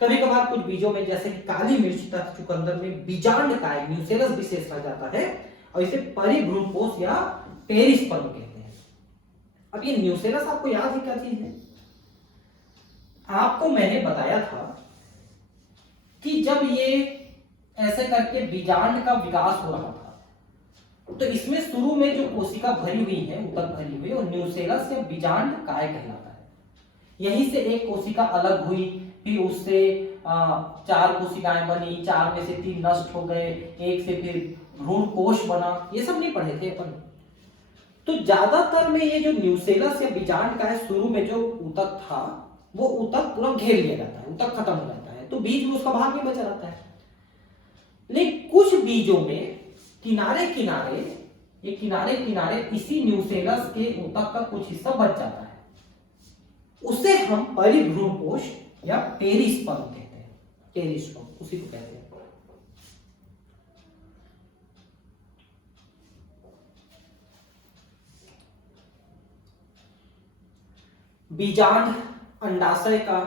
कभी कभार कुछ बीजों में जैसे कि काली मिर्च तथा चुकंदर में बीजांड काय न्यूसेलस विशेष रह जाता है और इसे परिभ्रूणपोष या पेरिस्पर्म कहते हैं। अब ये न्यूसेलस आपको याद है क्या चीज है? आपको मैंने बताया था कि जब ये ऐसे करके बीजांड का विकास हो रहा था तो इसमें शुरू में जो कोशिका भरी हुई है, ऊतक भरी हुई, और न्यूसेलस या बीजांड काय कहलाता है। यहीं से एक कोशिका अलग हुई, फिर उससे 4 कोशिकाएं बनी, 4 में से 3 नष्ट हो गए, एक से फिर भ्रूण कोश बना, ये सब नहीं पढ़े थे अपन। तो ज्यादातर में ये जो न्यूसेलस या बीजांड का है, शुरू में जो ऊतक था वो ऊतक पूरा घेर लिया जाता है, ऊतक खत्म हो जाता है, तो बीज में उसका भाग नहीं बचा रहता है। लेकिन कुछ बीजों में किनारे किनारे इसी न्यूसेलस के ऊतक का कुछ हिस्सा बच जाता है, उसे हम परिभ्रूणपोष या पेरिस्पर्म कहते हैं। पेरिस्पर्म उसी को कहते हैं। बीजांड अंडाशय का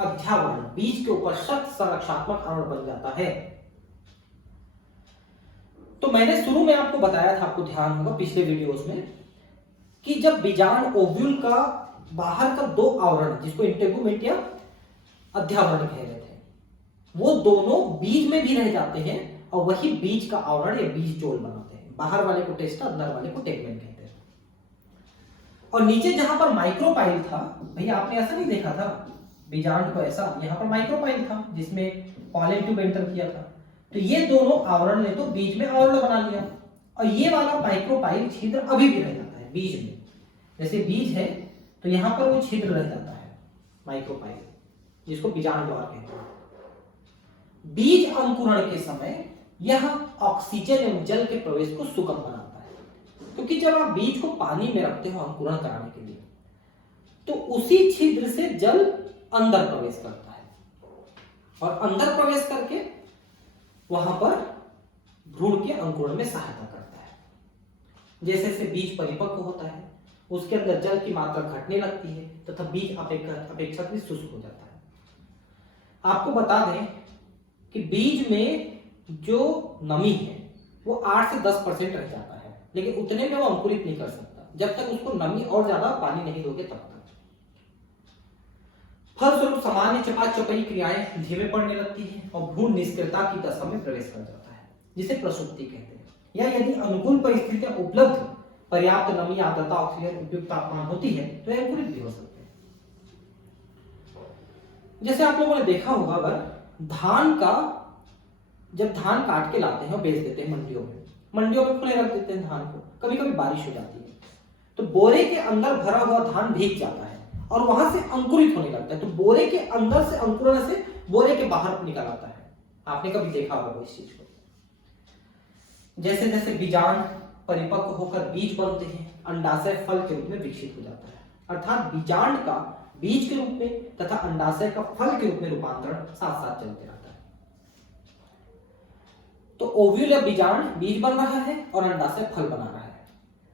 अध्यावरण बीज के ऊपर सख्त संरक्षात्मक आवरण बन जाता है। तो मैंने शुरू में आपको बताया था, आपको ध्यान होगा पिछले वीडियोस में, कि जब बीजांड ओव्यूल का बाहर का 2 आवरण, जिसको इंटेगुमेंट या अध्यावरण कह रहे थे, वो दोनों बीज में भी रह जाते हैं और वही बीज का आवरण या बीज चोल बनाते हैं। बाहर वाले को टेस्टा, अंदर वाले को टेगमेन कहते हैं। और नीचे जहां पर माइक्रोपाइल था, भैया आपने ऐसा नहीं देखा था बीजांड को, ऐसा यहाँ पर माइक्रोपाइल था जिसमें पॉलन ट्यूब एंटर किया था, तो ये दोनों आवरण ने तो बीज में आवरण बना लिया, और ये वाला माइक्रोपाइल छिद्र अभी भी रह जाता है बीज में। जैसे बीज है तो यहाँ पर वो छिद्र रह जाता है माइक्रोपाइल, जिसको बीजांड द्वार कहते हैं। बीज अंकुरण के समय यह ऑक्सीजन एवं जल के प्रवेश को सुगम बनाता है, क्योंकि जब आप बीज को पानी में रखते हो अंकुरण कराने के लिए, तो उसी छिद्र से जल अंदर प्रवेश करता है और अंदर प्रवेश करके वहां पर भ्रूण के अंकुरण में सहायता करता है। जैसे जैसे बीज परिपक्व होता है, उसके अंदर जल की मात्रा घटने लगती है तथा बीज अपेक्षाकृत शुष्क हो जाता है। आपको बता दें कि बीज में जो नमी है वो 8 से 10% रह जाता है, लेकिन उतने में वो अंकुरित नहीं कर सकता जब तक उसको नमी और ज्यादा पानी नहीं दोगे तब तक। फलस्वरूप सामान्य चपात चौपाई क्रियाएं धीमे पड़ने लगती हैं और भ्रूण निष्क्रियता की दशा में प्रवेश कर जाता है, जिसे प्रसूति कहते हैं। या यदि अनुकूल परिस्थितियां उपलब्ध, पर्याप्त नमी, आर्द्रता, ऑक्सीजन, उपयुक्त तापमान होती है तो यह अंकुरित भी हो सकते हैं। जैसे आप लोगों ने देखा होगा, अगर धान का, जब धान काट के लाते हैं और बेच देते हैं मंडियों में खुले रख देते हैं धान को, कभी कभी बारिश हो जाती है तो बोरे के अंदर भरा हुआ धान भीग जाता है और वहां से अंकुरित होने लगता है। तो बोरे के अंदर से अंकुरण से बोरे के बाहर निकल आता है। आपने कभी देखा होगा इस चीज को। जैसे जैसे बीजांड परिपक्व होकर बीज बनते हैं, अंडाशय फल के रूप में विकसित हो जाता है। अर्थात बीजांड का बीज के रूप में तथा अंडाशय का फल के रूप में रूपांतरण साथ साथ चलते रहता है। तो ओव्यूल या बीजांड बीज बन रहा है और अंडाशय फल बना रहा है।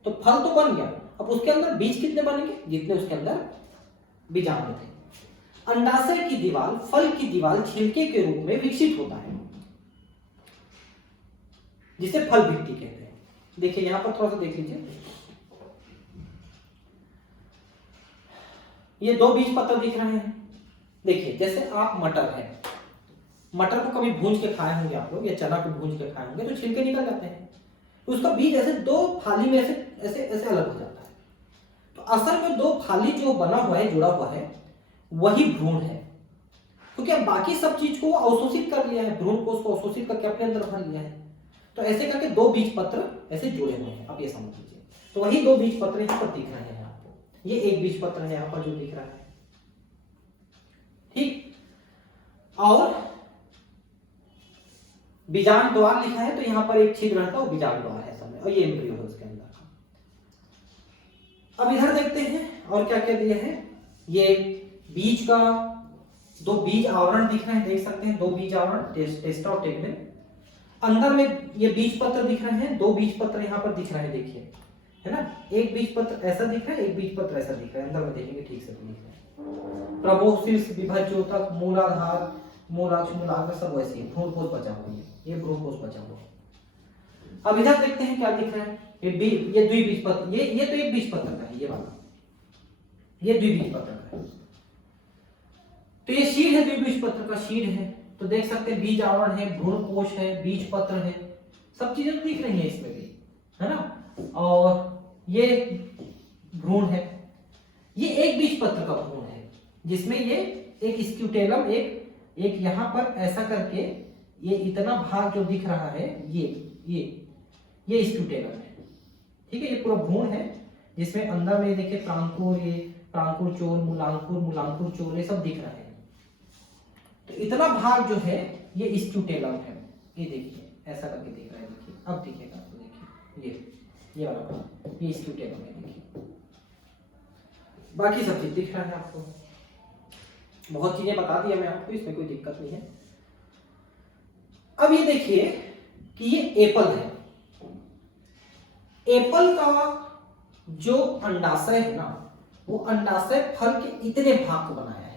तो फल तो बन गया, अब उसके अंदर बीज कितने बनेंगे? जितने उसके अंदर बीजांड थे। अंडाशय की दीवार, फल की दीवार छिलके के रूप में विकसित होता है, जिसे फल भित्ति कहते हैं। देखिए यहां पर थोड़ा सा देख लीजिए, ये दो बीज पत्र दिख रहे हैं। देखिए जैसे आप मटर है, मटर को कभी भूंज के खाए होंगे आप लोग, या चना को भूंज के खाए होंगे, तो छिलके निकल जाते हैं, तो उसका बीज ऐसे दो फाली में ऐसे अलग हो जाता है। तो असल में दो फाली जो बना हुआ है, जुड़ा हुआ है, वही भ्रूण है। क्योंकि अब बाकी सब चीज को अवशोषित कर लिया है, भ्रूण को उसको अवशोषित करके अपने अंदर भर लिया है। तो ऐसे करके दो बीज पत्र ऐसे जुड़े हुए हैं, आप ये समझ लीजिए। तो वही दो बीज पत्र यहाँ पर दिख रहे हैं आपको। ये एक बीज पत्र है यहाँ पर जो दिख रहा है, ठीक। और बीजांड द्वार लिखा है, तो यहाँ पर एक छिद्र रहता है, वो बीजांड द्वार है सब में, और ये एम्ब्रियो है उसके अंदर। अब इधर देखते हैं और क्या क्या दिया है। ये बीज का दो बीज आवरण दिख रहे हैं, देख सकते हैं, दो बीज आवरण, टेस्टा और टेगमेन। अंदर में ये बीज पत्र दिख रहे हैं, दो बीज पत्र यहाँ पर दिख रहे हैं, देखिए, है ना। एक बीज पत्र ऐसा दिख रहा है, एक बीज पत्र ऐसा दिख रहा है। अंदर में देखेंगे ठीक से तो दिख रहा है। प्रभो शीर्ष विभज्योतक मूलाधार मूलाक्ष मूलाग्र सब वैसे ही भ्रूणपोष बचा हुआ है, ये भ्रूणपोष बचा हुआ है। अब इधर देखते हैं क्या दिख रहा है। ये द्विबीज पत्र, ये तो एक बीज पत्र का है, ये वाला, ये द्विबीज पत्र का है। तो ये शीड है, द्विबीज पत्र का शीड है। तो देख सकते हैं बीज आवरण है, भ्रूणपोष है, बीज पत्र है, सब चीजें तो दिख रही है इसमें भी, है ना। और ये भ्रूण है, ये एक बीज पत्र का भ्रूण है, जिसमें ये एक स्क्यूटेलम, एक यहां पर ऐसा करके ये इतना भाग जो दिख रहा है, ये स्क्यूटेलम है, ठीक है। ये पूरा भ्रूण है, जिसमें अंदर में देखिए प्रांकुर, ये प्रांकुर चोल, मूलांकुर चोल, ये सब दिख रहा है। तो इतना भाग जो है ये स्क्यूटेलम है, ये देखिए ऐसा करके दिख रहा है, देखिए अब दिखेगा आपको, देखिए ये वाला भाग, ये स्क्यूटेलम है, देखिए। बाकी सब चीज दिख रहा है आपको, बहुत चीजें बता दिया मैं आपको, इसमें कोई दिक्कत नहीं है। अब ये देखिए कि ये एप्पल है। एप्पल का जो अंडाशय है ना, वो अंडाशय फल के इतने भाग को बनाया है,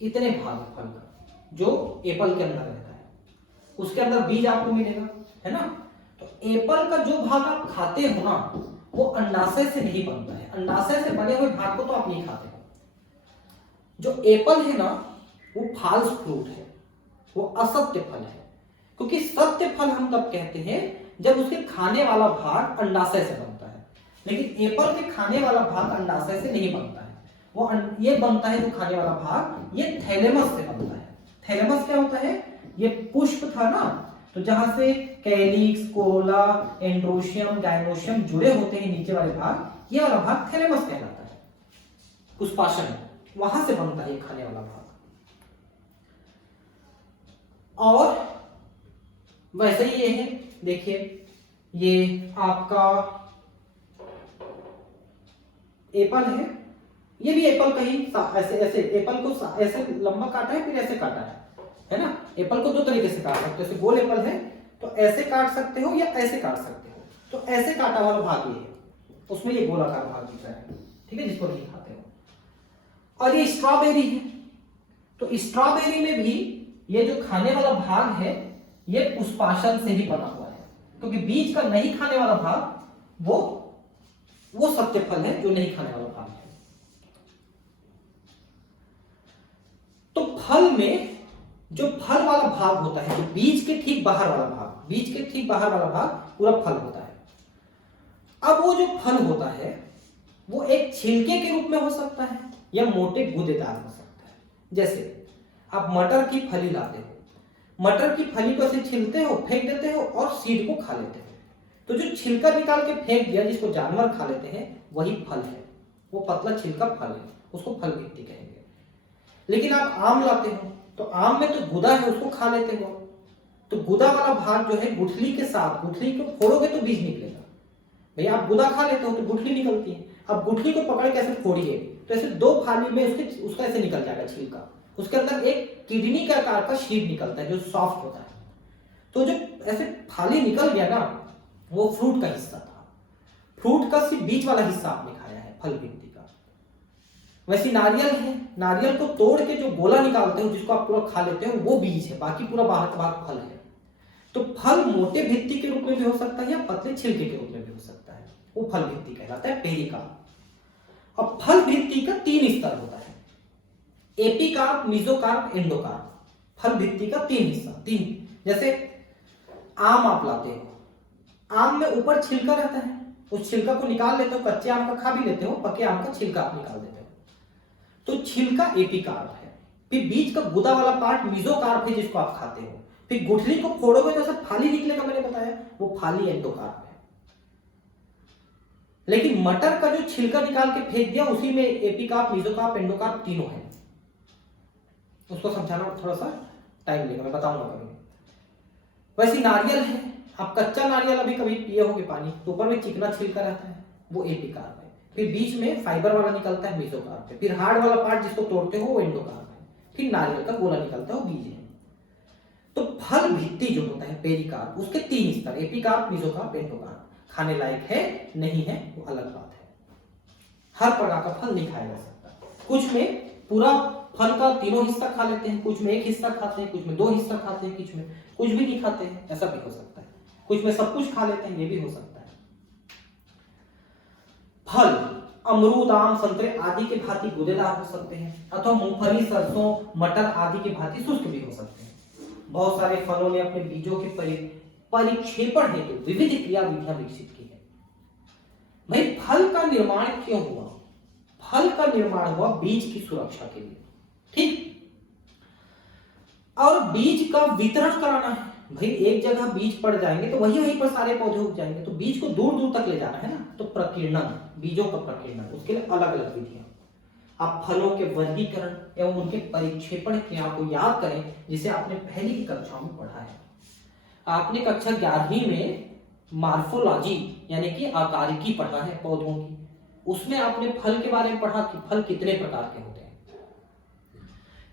इतने भाग फल का जो एप्पल के अंदर रहता है। उसके अंदर बीज आपको मिलेगा, है ना। तो एप्पल का जो भाग आप खाते हो ना, वो अंडाशय से नहीं बनता है। अंडाशय से बने हुए भाग को तो आप नहीं खाते हो। जो एप्पल है ना, वो फॉल्स फ्रूट है, वो असत्य फल है। क्योंकि सत्य फल हम तब कहते हैं जब उसके खाने वाला भाग अंडाशय से बनता है, लेकिन एप्पल के खाने वाला भाग अंडाशय से नहीं बनता है। वो ये बनता है, जो खाने वाला भाग ये थैलेमस से बनता है। थैलेमस क्या होता है? ये पुष्प था ना, तो जहां से कैलिक्स, कोरोला, एंड्रोशियम, गाइनोशियम जुड़े होते हैं नीचे वाले भाग, ये वाला भाग थैलेमस कहलाता है। पुष्पाशन, वहां से बनता है ये खाने वाला भाग। और वैसे ही ये है, देखिए ये आपका एप्पल है, ये भी एप्पल का ही ऐसे ऐसे एप्पल को ऐसे लंबा काटा है, फिर ऐसे काटा है ना। एप्पल को दो तरीके से काट सकते हो, जैसे गोल एप्पल है तो ऐसे काट सकते हो या ऐसे काट सकते हो। तो ऐसे काटा वाला भाग ये है, उसमें ये गोलाकार भाग दिख रहा है, ठीक है, जिसको नहीं खाते हो। और ये स्ट्रॉबेरी है, तो तो स्ट्रॉबेरी में भी ये जो खाने वाला भाग है ये पुष्पाशन से ही बना हुआ है, क्योंकि बीज का नहीं खाने वाला भाग वो सत्य फल है जो नहीं खाने वाला भाग है। तो फल में जो फल वाला भाग होता है, जो बीज के ठीक बाहर वाला भाग, बीज के ठीक बाहर वाला भाग पूरा फल होता है। अब वो जो फल होता है वो एक छिलके के रूप में हो सकता है या मोटे गूदेदार हो सकता है। जैसे आप मटर की फली लाते हो, मटर की फली को ऐसे छीलते हो, फेंक देते हो और सीड को खा लेते हो, तो जो छिलका निकाल के फेंक दिया जिसको जानवर खा लेते हैं वही फल है, वो पतला छिलका फल है, उसको फल भित्ति कहेंगे। लेकिन आप आम लाते हो तो आम में तो गुदा है, उसको खा लेते हो, तो गुदा वाला भाग जो है गुठली के साथ, गुठली को फोड़ोगे तो बीज निकलेगा। भैया आप गुदा खा लेते हो तो गुठली निकलती है, अब गुठली को पकड़ के ऐसे फोड़िए तो ऐसे दो फाली में उसका ऐसे निकल जाएगा छिलका, उसके अंदर एक किडनी का आकार का शीट निकलता है जो सॉफ्ट होता है। तो जो ऐसे फाली निकल गया ना वो फ्रूट का हिस्सा था, फ्रूट का सिर्फ बीज वाला हिस्सा आपने खाया है फल भित्ति का। वैसे नारियल है, नारियल को तोड़ के जो गोला निकालते हो जिसको आप पूरा खा लेते हो वो बीज है, बाकी पूरा बाहर का भाग फल है। तो फल मोटे भित्ति के रूप में भी हो सकता है या पतले छिलके के रूप में भी हो सकता है, वो फल भित्ति कहलाता है, पेरिकार्प। अब फल भित्ति का 3 स्तर होता है, एपिकार्प, मेसोकार्प, एंडोकार्प। फल भित्ति का 3 हिस्सा, 3। जैसे आम आप लाते हो, आम में ऊपर छिलका रहता है, उस छिलका को निकाल लेते हो, कच्चे आम का खा भी लेते हो, पके आम का छिलका आप निकाल देते हो, तो छिलका एपिकार्प है। फिर बीज का गुदा वाला पार्ट मेसोकार्प है जिसको आप खाते हो। फिर गुठली को फोड़ोगे तो सब फाली निकलेगा, मैंने बताया, वो फाली एंडोकार्प है। लेकिन मटर का जो छिलका निकाल के फेंक दिया उसी में एपिकार्प, मेसोकार्प, एंडोकार्प तीनों है। उसको समझाना थोड़ा सा टाइम लेगा, मैं बताऊंगा कभी। वैसे नारियल है, आप कच्चा नारियल अभी कभी पिए होगे पानी, तो ऊपर में चिकना छिलका रहता है, वो एपिकार्प है। फिर बीच में फाइबर वाला निकलता है, मेसोकार्प है। फिर हार्ड वाला पार्ट जिसको तोड़ते हो वो एंडोकार्प है। फिर नारियल का गोला निकलता है, वो बीज है। तो फल भित्ति जो होता है पेरिकार्प, उसके 3 स्तर, एपिकार्प, मेसोकार्प, एंडोकार्प। खाने लायक है नहीं है वो अलग बात है। हर प्रकार का फल नहीं खाया जा सकता। कुछ में पूरा फल का तीनों हिस्सा खा लेते हैं, कुछ में एक हिस्सा खाते हैं, कुछ में 2 हिस्सा खाते हैं, कुछ में कुछ भी नहीं खाते हैं, ऐसा भी हो सकता है। कुछ में सब कुछ खा लेते हैं, ये भी हो सकता है। फल अमरूद, आम, संतरे आदि के भांति गूदेदार हो सकते हैं, अथवा मूंगफली, सरसों, मटर आदि के भांति शुष्क भी हो सकते हैं। बहुत सारे फलों ने अपने बीजों के परिक्षेपण हेतु विविध क्रियाविधियां विकसित की है। भाई फल का निर्माण क्यों हुआ? फल का निर्माण हुआ बीज की सुरक्षा के लिए, ठीक, और बीज का वितरण कराना है। भाई एक जगह बीज पड़ जाएंगे तो वहीं पर सारे पौधे उग जाएंगे, तो बीज को दूर दूर तक ले जाना है ना, तो प्रकीर्णन, बीजों का प्रकीर्णन, उसके लिए अलग अलग विधियां। आप फलों के वर्गीकरण एवं उनके परिक्षेपण क्रिया को याद करें, जिसे आपने पहली की कक्षा में पढ़ा है। आपने कक्षा 11वीं में मार्फोलॉजी यानी कि आकारिकी पढ़ा है पौधों की, उसमें आपने फल के बारे में पढ़ा कि फल कितने प्रकार के होते हैं।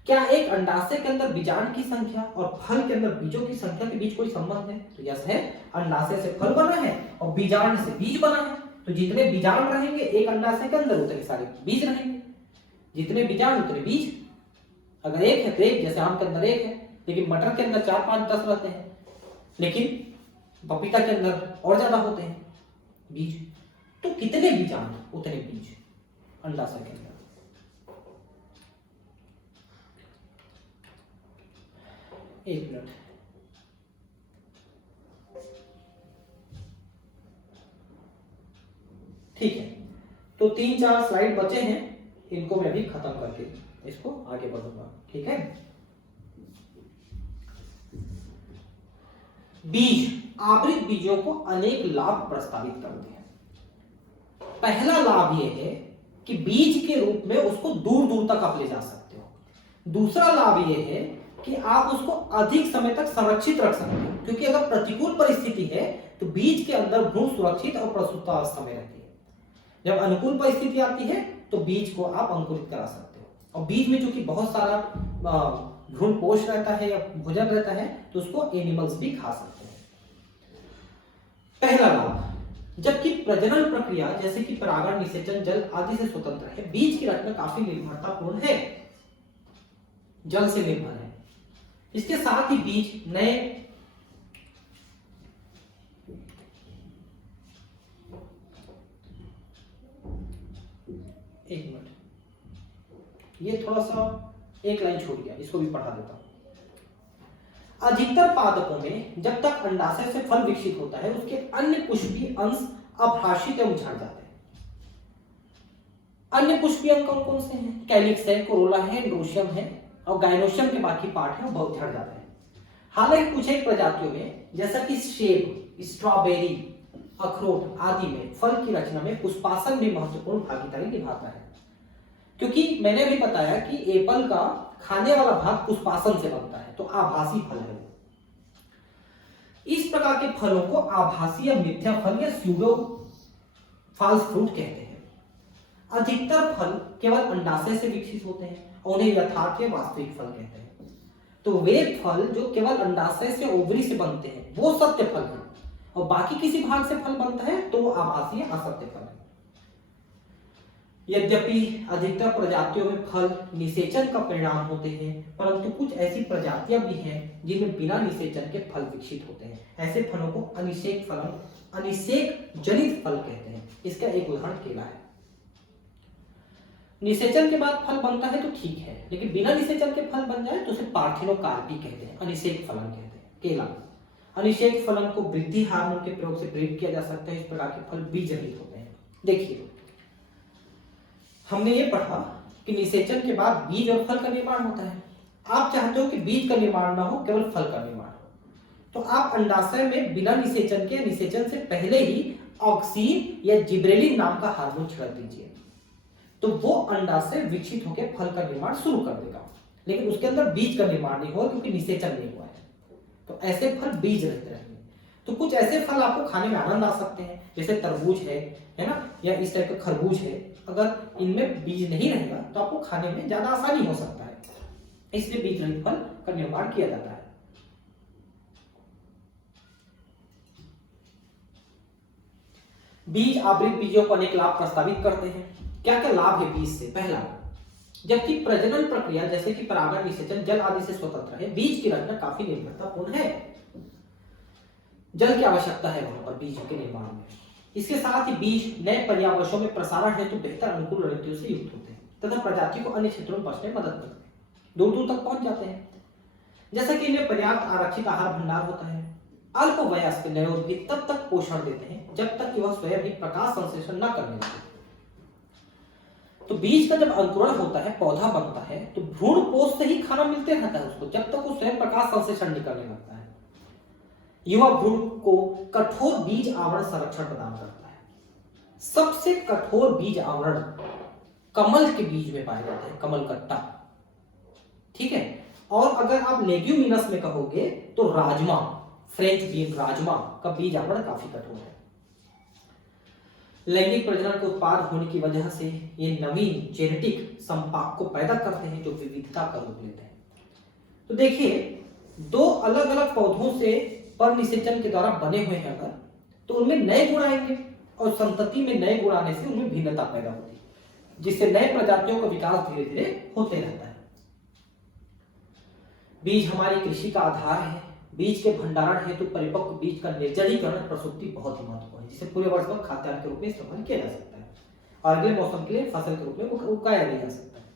क्या एक अंडाशय के अंदर बीजांड की संख्या और फल के अंदर बीजों की संख्या के बीच कोई संबंध है? तो यस है। अंडाशय से फल बना है और बीजांड से बीज बना है, तो जितने बीजांड रहेंगे एक अंडाशय के अंदर उतने सारे बीज रहेंगे, जितने बीजांड उतने बीज। अगर एक है तो एक, जैसे आम के अंदर एक है, लेकिन मटर के अंदर 4, 5, 10 रहते हैं, लेकिन पपीता के अंदर और ज्यादा होते हैं बीज। तो कितने बीजांड उतने बीज अंडाशय के अंदर। एक मिनट, ठीक है। तो 3-4 स्लाइड बचे हैं, इनको मैं अभी खत्म करके इसको आगे बढ़ूंगा, ठीक है। बीज, आवृत बीजों को अनेक लाभ प्रस्तावित करते हैं। पहला लाभ यह है कि बीज के रूप में उसको दूर दूर तक आप ले जा सकते हो। दूसरा लाभ यह है कि आप उसको अधिक समय तक संरक्षित रख सकते हो, क्योंकि अगर प्रतिकूल परिस्थिति है तो बीज के अंदर भ्रूण सुरक्षित और प्रसूतावस्था में रहती है। जब अनुकूल परिस्थिति आती है तो बीज को आप अंकुरित करा सकते हो, और बीज में चूंकि बहुत सारा भ्रूण पोष रहता है या भोजन रहता है, तो उसको एनिमल्स भी खा सकते हैं। पहला लाभ। जबकि प्रजनन प्रक्रिया जैसे कि परागण, निषेचन, जल आदि से स्वतंत्र है, बीज की रचना काफी निर्भरतापूर्ण है। जल से निर्भर है। इसके साथ ही बीज नए एक मिनट, ये थोड़ा सा एक लाइन छूट गया, इसको भी पढ़ा देता हूं। अधिकतर पादपों में जब तक अंडाशय से फल विकसित होता है उसके अन्य पुष्पीय अंश अभाषित एवं झड़ जाते हैं। अन्य पुष्पीय अंग कौन कौन से हैं? कैलिक्स है, कोरोला है, एंड्रोशियम है और गाइनोशियम के बाकी पार्ट है वो बहुत झड़ जाते हैं। हालांकि कुछ एक प्रजातियों में जैसा कि सेब, स्ट्रॉबेरी, अखरोट आदि में फल की रचना में पुष्पासन भी महत्वपूर्ण भागीदारी निभाता है। क्योंकि मैंने भी बताया कि एप्पल का खाने वाला भाग पुष्पासन से बनता है, तो आभासी फल है। इस प्रकार के फलों को आभासी या मिथ्या फल या स्यूडो फॉल्स फ्रूट कहते हैं। अधिकतर फल केवल अंडाशय से विकसित होते हैं और उन्हें यथार्थ या वास्तविक फल कहते हैं। तो वे फल जो केवल अंडाशय से ओवरी से बनते हैं वो सत्य फल है, और बाकी किसी भाग से फल बनता है तो वो आभासी या असत्य फल है। यद्यपि अधिकतर प्रजातियों में फल निषेचन का परिणाम होते हैं, परंतु कुछ ऐसी प्रजातियां भी हैं जिनमें बिना निषेचन के फल विकसित होते हैं। ऐसे फलों को अनिषेक जनित फल कहते हैं। इसका एक उदाहरण केला है। निषेचन के बाद फल बनता है तो ठीक है, लेकिन बिना निषेचन के फल बन जाए तो उसे पार्थिनोकार्पी कहते हैं, अनिषेक फलन कहते हैं। केला अनिषेक फलन को वृद्धि हार्मोन के प्रयोग से प्रेरित किया जा सकता है। इस प्रकार के फल बीज रहित होते हैं। देखिए, हमने ये पढ़ा कि निषेचन के बाद बीज और फल का निर्माण होता है। आप चाहते हो कि बीज का निर्माण ना हो, केवल फल का निर्माण हो, तो आप अंडाशय में बिना निषेचन के, निषेचन से पहले ही ऑक्सीन या जिब्रेलिन नाम का हार्मोन छिड़क दीजिए, तो वो अंडाशय विकसित होकर फल का निर्माण शुरू कर देगा। लेकिन उसके अंदर बीज का निर्माण नहीं होगा क्योंकि निषेचन नहीं हुआ है। तो ऐसे फल बीज रहते रहेंगे। तो कुछ ऐसे फल आपको खाने में आनंद आ सकते हैं, जैसे तरबूज है ना, या इस टाइप का खरबूज है। अगर इनमें बीज नहीं रहेगा तो आपको खाने में ज्यादा आसानी हो सकता है, इसलिए बीज रहित फल का निर्माण किया जाता है। बीज आवृत बीजों को अनेक लाभ प्रस्तावित करते हैं। क्या क्या लाभ है बीज से? पहला, जबकि प्रजनन प्रक्रिया जैसे कि परागण, निषेचन, जल आदि से स्वतंत्र है, बीज की रचना काफी निर्भरतापूर्ण है। जल की आवश्यकता है वहां पर बीज के निर्माण में। इसके साथ ही बीज नए पर्यावरणों में प्रसारण हेतु बेहतर अनुकूल रणनीतियों से युक्त होते हैं तथा प्रजाति को अन्य क्षेत्रों में बचने में मदद करते हैं, दूर दूर तक पहुंच जाते हैं। जैसा कि इनमें पर्याप्त आरक्षित आहार भंडार होता है। अल्प वयस्क नवोदित तब तक पोषण देते हैं जब तक कि वह स्वयं भी प्रकाश संश्लेषण न करने लगे। तो बीज का जब अंकुरण होता है, पौधा बनता है, तो भ्रूण पोष से ही खाना मिलते रहता है उसको जब तक वो स्वयं प्रकाश संश्लेषण नहीं करने लगता है। युवा भ्रूण को कठोर बीज आवरण संरक्षण प्रदान करता है। सबसे कठोर बीज आवरण कमल के बीज में पाया जाता है, कमल कट्टा, ठीक है। और अगर आप लेग्यूमिनस में कहोगे तो राजमा, फ्रेंच बीन राजमा का बीज आवरण काफी कठोर है। लैंगिक प्रजनन के उत्पाद होने की वजह से ये नवीन जेनेटिक संपाक को पैदा करते हैं जो विविधता का रूप लेते हैं। तो देखिए, दो अलग अलग पौधों से पर निषेचन के द्वारा बने हुए हैं अगर, तो उनमें नए गुण आएंगे और संतति में नए गुण आने से उनमें भिन्नता पैदा होती है, जिससे नए प्रजातियों का विकास धीरे धीरे होते रहता है। बीज हमारी कृषि का आधार है। बीज के भंडारण हेतु परिपक्व बीज का निर्जलीकरण प्रसूति बहुत ही महत्वपूर्ण है, जिसे पूरे वर्ष भर खाद्यान्न के रूप में इस्तेमाल किया जा सकता है और अगले मौसम के लिए फसल के रूप में उगाया नहीं जा सकता है।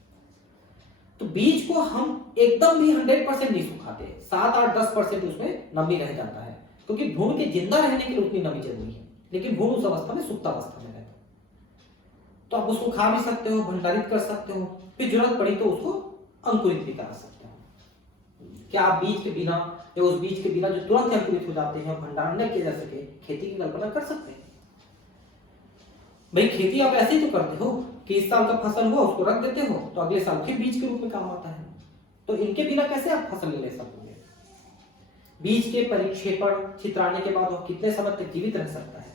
तो बीज को हम एकदम भी 100% नहीं सुखाते, 7-8-10% उसमें नमी रह जाता है, क्योंकि भ्रूण के जिंदा रहने के लिए उतनी नमी जरूरी है। लेकिन भ्रूण उस अवस्था में सुप्तावस्था में रहता है, तो आप उसको खा भी सकते हो, भंडारित कर सकते हो, फिर जरूरत पड़ी तो उसको अंकुरित भी करा सकते हो। क्या आप बीज के बिना या उस बीज के बिना जो तुरंत अंकुरित हो जाते हैं भंडारण न किए जा सके, खेती की कल्पना कर सकते हैं? भाई खेती आप ऐसे ही तो करते हो कि इस साल का फसल हुआ उसको रख देते हो तो अगले साल फिर बीज के रूप में काम आता है। तो इनके बिना कैसे आप फसल ले सकोगे? बीज के परिक्षेपण छितराने के बाद वह कितने समय तक जीवित रह सकता है?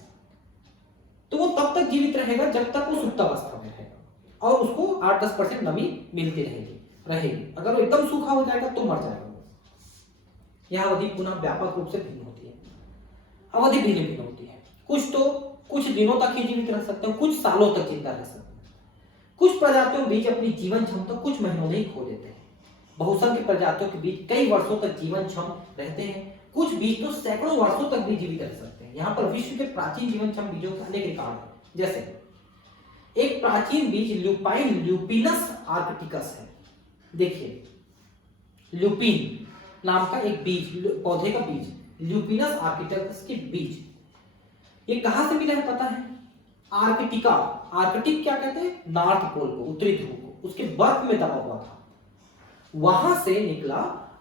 तो वो तब तक जीवित रहेगा जब तक वो सुप्तावस्था में रहेगा और उसको 8-10% नमी मिलती रहेगी। अगर वो एकदम सूखा हो जाएगा तो मर जाएगा। यह अवधि पुनः व्यापक रूप से भिन्न होती है, अवधि भिन्न होती है। कुछ तो कुछ दिनों तक ही जीवित रह सकते हैं, कुछ सालों तक जिंदा रह सकते हैं। कुछ प्रजातियों बीज अपनी जीवन क्षमता कुछ महीनों में ही खो देते हैं। बहुसंख्य प्रजातियों के बीच कई वर्षों तक जीवन क्षम रहते हैं। कुछ बीज तो सैकड़ों वर्षों तक भी जीवित रह सकते हैं। यहाँ पर विश्व के प्राचीन जीवन क्षम बीजों के अनेक रिकॉर्ड हैं। जैसे एक प्राचीन बीज ल्यूपाइन ल्यूपिनस आर्कटिकस है। देखिए ल्यूपिन नाम का एक बीज, पौधे का बीज, ल्यूपिनस आर्कटिकस के बीज, ये कहां से मिला है पता है? आर्कटिका, आर्कटिक क्या कहते हैं? नॉर्थ पोल को, उत्तरी ध्रुव को, उसके बर्फ में दबा हुआ था, वहां से निकला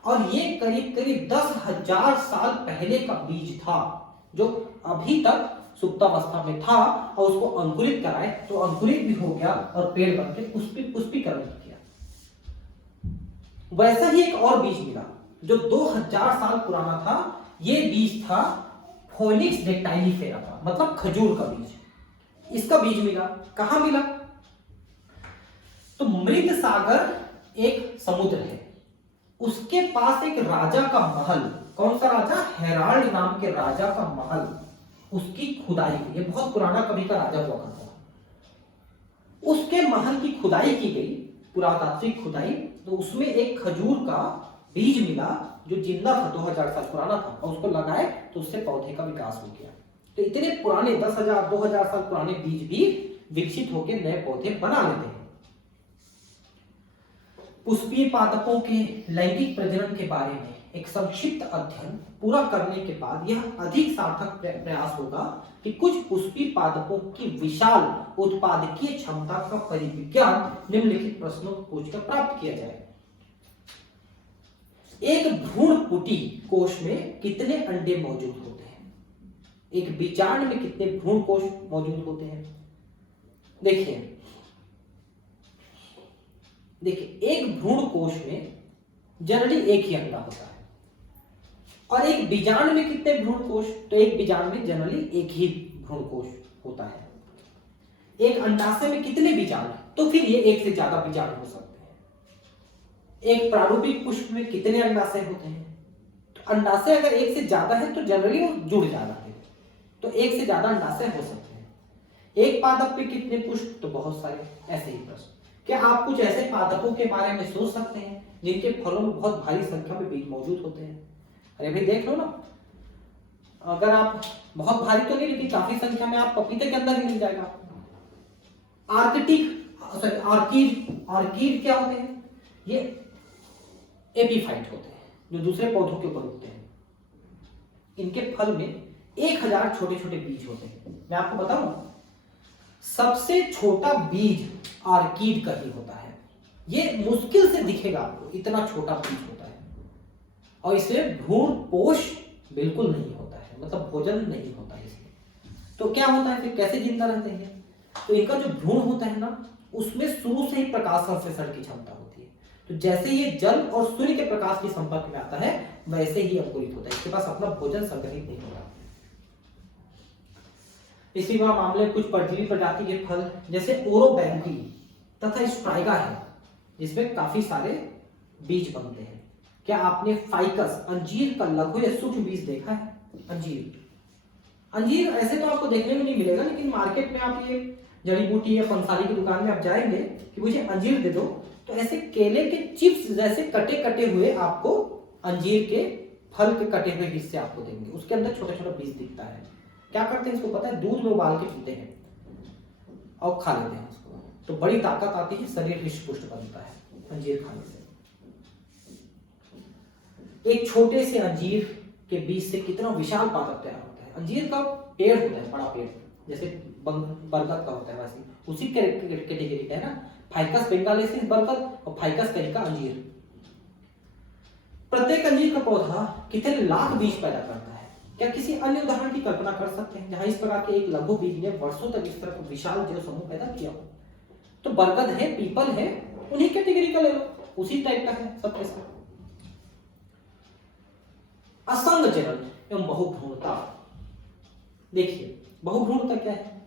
और ये करीब करीब 10,000 साल पहले का बीज था, जो अभी तक सुप्तावस्था में था, और उसको अंकुरित कराए तो अंकुरित भी हो गया और पेड़ बन के पुष्पीकरण किया। वैसा ही एक और बीज मिला जो 2000 साल पुराना था। ये बीज था फोनिक्स डेक्टाइलिफेरा का, मतलब खजूर का बीज। इसका बीज मिला, कहां मिला? तो मृत सागर एक समुद्र है, उसके पास एक राजा का महल, कौन सा राजा? हेराल्ड नाम के राजा का महल, उसकी खुदाई की, ये बहुत पुराना कभी का राजा हुआ करता था, उसके महल की खुदाई की गई, पुरातात्विक खुदाई, तो उसमें एक खजूर का बीज मिला जो जिंदा था, 2000 साल पुराना था, और उसको लगाए तो उससे पौधे का विकास हो गया। तो इतने पुराने 10,000 2000 साल पुराने बीज भी विकसित होकर नए पौधे बना लेते हैं। पुष्पीय पादपों के लैंगिक प्रजनन के बारे में एक संक्षिप्त अध्ययन पूरा करने के बाद यह अधिक सार्थक प्रयास होगा कि कुछ पुष्पीय पादपों की विशाल उत्पादकीय क्षमता का परिविज्ञान निम्नलिखित प्रश्नों को पूछकर प्राप्त किया जाए। एक भ्रूणपुटी कोश में कितने अंडे मौजूद होते हैं? एक बीजांड में कितने भ्रूण कोश मौजूद होते हैं? देखिए एक भ्रूण कोश में जनरली एक ही अंडा होता है, और एक बीजांड में कितने भ्रूण कोश? तो एक बीजांड में जनरली एक ही भ्रूण कोश होता है। एक अंडाशय में कितने बीजांड? तो फिर ये एक से ज्यादा बीजांड हो सकते हैं। एक प्रारूपिक पुष्प में कितने अंडाशय होते हैं? तो अंडाशय अगर एक से ज्यादा है तो जनरली वो जुड़ जाता है, तो एक से ज्यादा अंडाशय हो सकते हैं। एक पादप पे कितने पुष्प? तो बहुत सारे। ऐसे ही प्रश्न, क्या आप कुछ ऐसे पादपों के बारे में सोच सकते हैं जिनके फलों में बहुत भारी संख्या में बीज मौजूद होते हैं? अरे भाई देख लो ना, अगर आप बहुत भारी तो नहीं, लेकिन काफी संख्या में आप पपीते के अंदर ही मिल जाएगा। ऑर्किड क्या होते हैं? ये एपीफाइट होते हैं जो दूसरे पौधों के ऊपर उगते हैं। इनके फल में 1000 छोटे छोटे बीज होते हैं। मैं आपको बताऊं, सबसे छोटा बीज ऑर्किड का ही होता है। ये मुश्किल से दिखेगा आपको, इतना छोटा बीज होता है, और इसमें भ्रूण पोष बिल्कुल नहीं होता है, मतलब भोजन नहीं होता है इसमें। तो क्या होता है फिर, कैसे जिंदा रहते हैं? तो इनका जो भ्रूण होता है ना, उसमें शुरू से ही प्रकाश संश्लेषण की क्षमता होती है। तो जैसे ये जल और सूर्य के प्रकाश के संपर्क में आता है, वैसे ही अंकुरित होता है। इसके पास अपना भोजन संग्रहित नहीं होता। इसी मामले में कुछ परजीवी प्रजाति के फल जैसे ओरोबैंगी तथा स्ट्राइगा है, जिसमें काफी सारे बीज बनते हैं। क्या आपने फाइकस अंजीर का लघु या सूक्ष्म बीज देखा है? अंजीर ऐसे तो आपको देखने में नहीं मिलेगा, लेकिन मार्केट में आप ये जड़ी बूटी या पंसारी की दुकान में आप जाएंगे कि मुझे अंजीर दे दो, तो ऐसे केले के चिप्स जैसे कटे कटे हुए आपको अंजीर के फल के कटे हुए हिस्से आपको देंगे। उसके अंदर छोटा छोटा बीज दिखता है। क्या करते हैं इसको पता है? दूध में उबाल के पीते हैं और खा लेते हैं उसको, तो बड़ी ताकत आती है, शरीर हृष्ट-पुष्ट बनता है अंजीर खाने से। एक छोटे से अंजीर के बीज से कितना विशाल पादप तैयार होता है। अंजीर का पेड़ होता है, बड़ा पेड़, जैसे बरगद का होता है, वैसे उसी कैटेगरी का है ना। फाइकस बेंगालेसिस बरगद और फाइकस कैरिका अंजीर। प्रत्येक अंजीर का पौधा कितने लाख बीज पैदा करता है? क्या किसी अन्य उदाहरण की कल्पना कर सकते हैं जहां इस प्रकार के एक लघु बीज ने वर्षों तक इस तरह का विशाल जैव समूह पैदा किया हो? तो बरगद है, पीपल है, उन्हीं कैटेगरी का ले लो, उसी टाइप का है सब के सब। असंग जनन एवं बहुभ्रूणता। देखिए बहुभ्रूणता क्या है?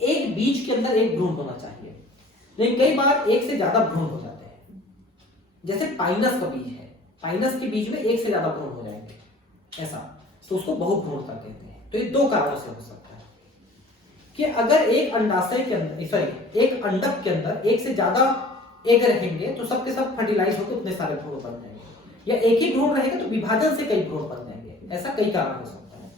एक बीज के अंदर एक भ्रूण होना चाहिए, लेकिन कई बार एक से ज्यादा भ्रूण हो जाते हैं। जैसे पाइनस का बीज है, पाइनस के बीज में एक से ज्यादा भ्रूण हो जाएंगे, ऐसा, तो उसको बहुभ्रूणता कहते हैं। तो ये दो कारणों से हो सकता है कि अगर एक अंडाशय के अंदर, एक अंडक के अंदर एक से ज्यादा एक रहेंगे तो सबके सब फर्टिलाइज होकर उतने सारे भ्रूण बन जाएंगे, या एक ही भ्रूण रहेगा तो विभाजन से कई भ्रूण बन जाएंगे। ऐसा कई कारण हो सकता है।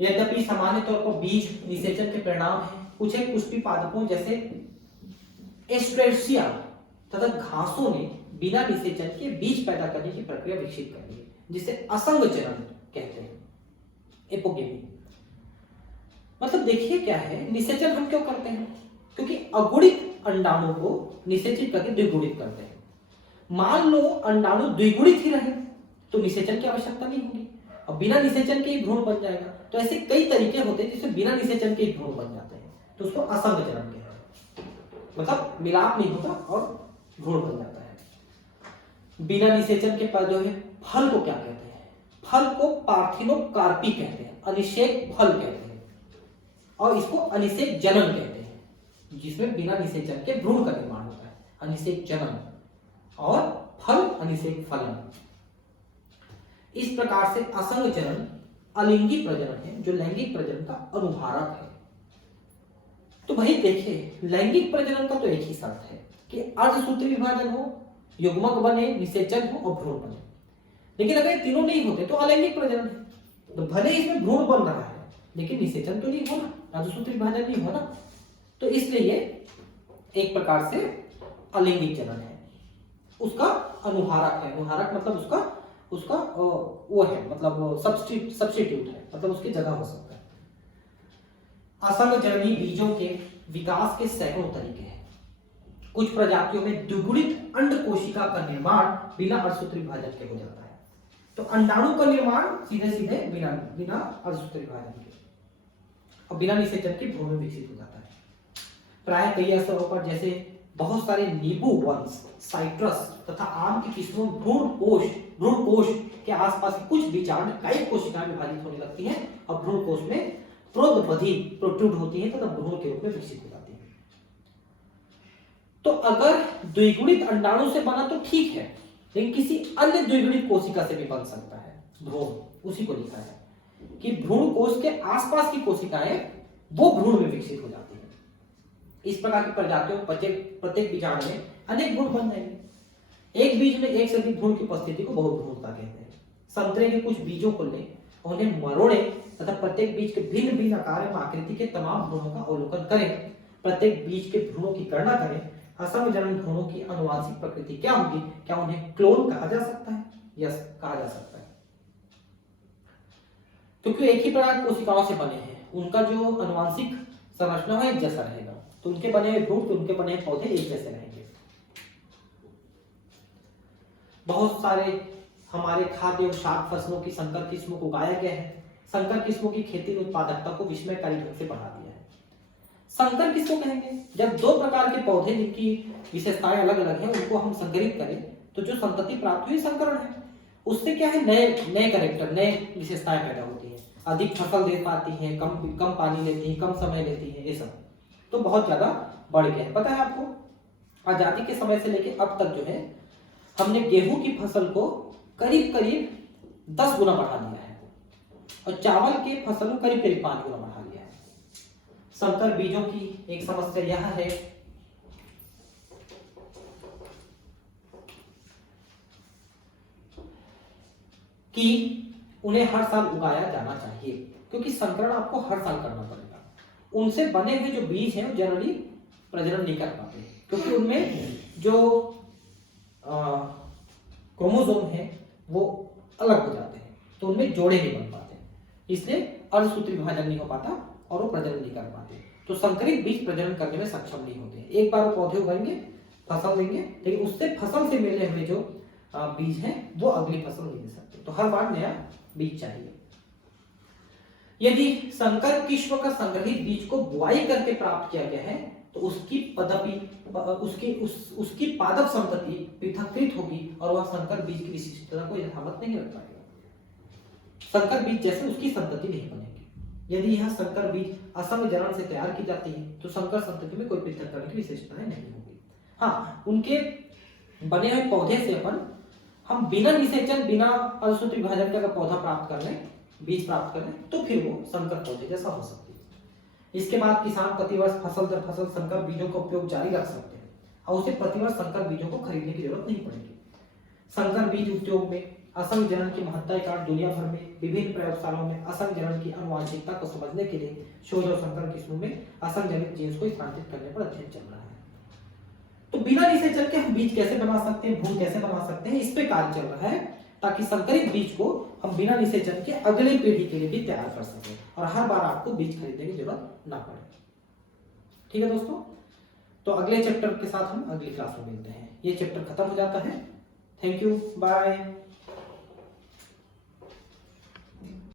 यद्यपि सामान्य तौर पर बीज निषेचन के परिणाम है। कुछ एक पुष्पी पादपों जैसे एस्ट्रेसिया तथा घासों ने बिना निषेचन के बीज पैदा करने की प्रक्रिया विकसित कर ली है, जिसे असंग चरण कहते हैं, एपोगेमी। मतलब देखिए क्या है, निषेचन हम क्यों करते हैं? क्योंकि अगुणित अंडाणु को निषेचित करके द्विगुणित करते हैं। मान लो अंडाणु द्विगुणित ही रहे तो निषेचन की आवश्यकता नहीं होगी, और बिना निषेचन के ही भ्रूण बन जाएगा। तो ऐसे कई तरीके होते हैं जिससे बिना निषेचन के ही भ्रूण बन जाते हैं, तो उसको असंग चरण कहते हैं। मतलब मिलाप नहीं होता और भ्रूण बन जाता है। बिना निषेचन के जो है फल को क्या कहते हैं? फल को पार्थिनोकार्पी कहते हैं, अनिषेक फल कहते हैं, और इसको अनिषेक जनन कहते हैं, जिसमें बिना निषेचन के भ्रूण का निर्माण होता है, अनिषेक जनन। और फल अनिषेक फलन। इस प्रकार से असंग चरण अलिंगी प्रजनन है, जो लैंगिक प्रजनन का अनुहारक है। तो भाई देखिए, लैंगिक प्रजनन का तो एक ही शर्त है कि अर्धसूत्री विभाजन हो, युग्मक बने, निषेचन हो और भ्रूण बने। लेकिन अगर तीनों नहीं होते तो अलैंगिक प्रजनन है। तो भले इसमें भ्रूण बन रहा है लेकिन निषेचन तो नहीं होना, अर्धसूत्री विभाजन नहीं होना, तो इसलिए एक प्रकार से अलिंगिक जनन है। उसका अनुहारक है, अनुहारक मतलब उसका वो है, मतलब सब्स्टिट्यूट है, मतलब उसकी जगह हो सकता है। असंग जननी बीजों के विकास के सैकड़ों तरीके हैं। कुछ प्रजातियों में द्विगुणित अंड कोशिका का निर्माण बिना अर्धसूत्री विभाजन के हो जाता है। तो अंडाणु का निर्माण सीधे सीधे बिना अर्धसूत्री विभाजन के और बिना निषेचन के भ्रूण में विकसित हो जाता है। प्राय कई स्तरों पर जैसे बहुत सारे नींबू वंश, साइट्रस तथा आम की किस्मों भ्रूण कोश के आसपास कुछ बीजांड कायिक कोशिकाएं विभाजित होने लगती हैं और भ्रूण कोश में प्रोद्बधी प्रोट्रूड होती है तथा भ्रूण के रूप में विकसित हो जाती है। तो अगर द्विगुणित अंडाणु से बना तो ठीक है, लेकिन किसी अन्य द्विगुणित कोशिका से भी बन सकता है भ्रूण। उसी को लिखा है कि भ्रूण कोश के आसपास की कोशिकाएं वो भ्रूण में विकसित हो जाती है। इस प्रकार की प्रजातियों प्रत्येक बीजांड में अनेक भ्रूण बन जाएंगे। एक बीज में एक से अधिक भ्रूण की उपस्थिति को बहुभ्रूणता कहते हैं। संतरे के कुछ बीजों को लें, उन्हें मरोड़े तथा प्रत्येक बीज के भिन्न भिन्न आकार एवं आकृति के तमाम भ्रूणों का अवलोकन करें। प्रत्येक बीज के भ्रूणों की गणना करें। असंग जनन भ्रूणों की आनुवंशिक प्रकृति क्या होगी? क्या उन्हें क्लोन कहा जा सकता है? यस, कहा जा सकता है, क्योंकि एक ही प्रकार कोशिकाओं से बने हैं। उनका जो आनुवंशिक संरचना है एक जैसा रहेगा, तो उनके बने हुए भ्रूण, तो उनके बने हुए पौधे एक जैसे रहेंगे। बहुत सारे हमारे खाद्य एवं शाक फसलों की संकर किस्मों को उगाया गया है। संकर किस्मों की खेती ने उत्पादकता को विस्मयकारी ढंग से बढ़ा दिया है। संकर किसको कहेंगे? जब दो प्रकार के पौधे जिनकी विशेषताएं अलग अलग हैं उनको हम संकरित करें तो जो संतति प्राप्त हुई संकरण है। उससे क्या है, नए कैरेक्टर, नए विशेषताएं पैदा होती हैं। अधिक फसल दे पाती हैं, कम पानी लेती हैं, कम समय लेती हैं, ये सब तो बहुत ज्यादा बढ़ गया है। पता है आपको, आजादी के समय से लेकर अब तक जो है हमने गेहूं की फसल को करीब 10 गुना बढ़ा दिया है और चावल के फसल को करीब 5 गुना बढ़ा दिया है। संकर बीजों की एक समस्या यह है कि उन्हें हर साल उगाया जाना चाहिए, क्योंकि संकरण आपको हर साल करना पड़ेगा। उनसे बने हुए जो बीज हैं वो जनरली प्रजनन नहीं कर पाते, क्योंकि उनमें जो क्रोमोसोम है वो अलग हो जाते हैं, तो उनमें जोड़े नहीं बन पाते, इसलिए अर्धसूत्री विभाजन नहीं हो पाता और वो प्रजनन नहीं कर पाते। तो संकरित बीज प्रजनन करने में सक्षम नहीं होते। एक बार वो पौधे उगाएंगे, फसल देंगे, लेकिन उससे फसल से मिलने हुए जो बीज हैं वो अगली फसल नहीं दे सकते, तो हर बार नया बीज चाहिए। यदि संकर किस्म का संग्रहित बीज को बुआई करके प्राप्त किया गया है तो उसकी उसकी पादप संतति पृथक्कृत होगी और वह संकर बीज की विशिष्टता को यथावत नहीं रख पाएगा। संकर बीज जैसे उसकी संतति नहीं बनेगी। यदि यह संकर बीज असंग जनन से तैयार की जाती है तो संकर संतति में कोई पृथक्करण की विशेषताएं नहीं होगी। हाँ, उनके बने हुए पौधे से हम बिना निषेचन, बिना अर्धसूत्री विभाजन का पौधा प्राप्त कर लें, बीज प्राप्त कर लें, तो फिर वो संकर पौधे जैसा हो सकती है। इसके बाद किसान प्रतिवर्ष फसल दर फसल संकर बीजों का उपयोग जारी रख सकते हैं। और उसे प्रतिवर्ष संकर बीजों को खरीदने की जरूरत नहीं पड़ेगी। संकर बीज उद्योग में असंग जनन की महत्ता के कारण दुनिया भर में विभिन्न प्रयोगशालाओं में असंग जनन की आनुवंशिकता को समझने के लिए शोध और संकर किस्मों में असंग जनित जीन्स को स्थानांतरित करने पर अध्ययन चल रहा है। तो बिना निषेचन के हम बीज कैसे बना सकते हैं, भ्रूण कैसे बना सकते हैं, इस पे कार्य चल रहा है, ताकि संकरित बीज को हम बिना निषेचन के अगले पीढ़ी के लिए भी तैयार कर सकें और हर बार आपको बीज खरीदने की जरूरत ना पड़े। ठीक है दोस्तों, तो अगले चैप्टर के साथ हम अगली क्लास में मिलते हैं। ये चैप्टर खत्म हो जाता है। Thank you, bye.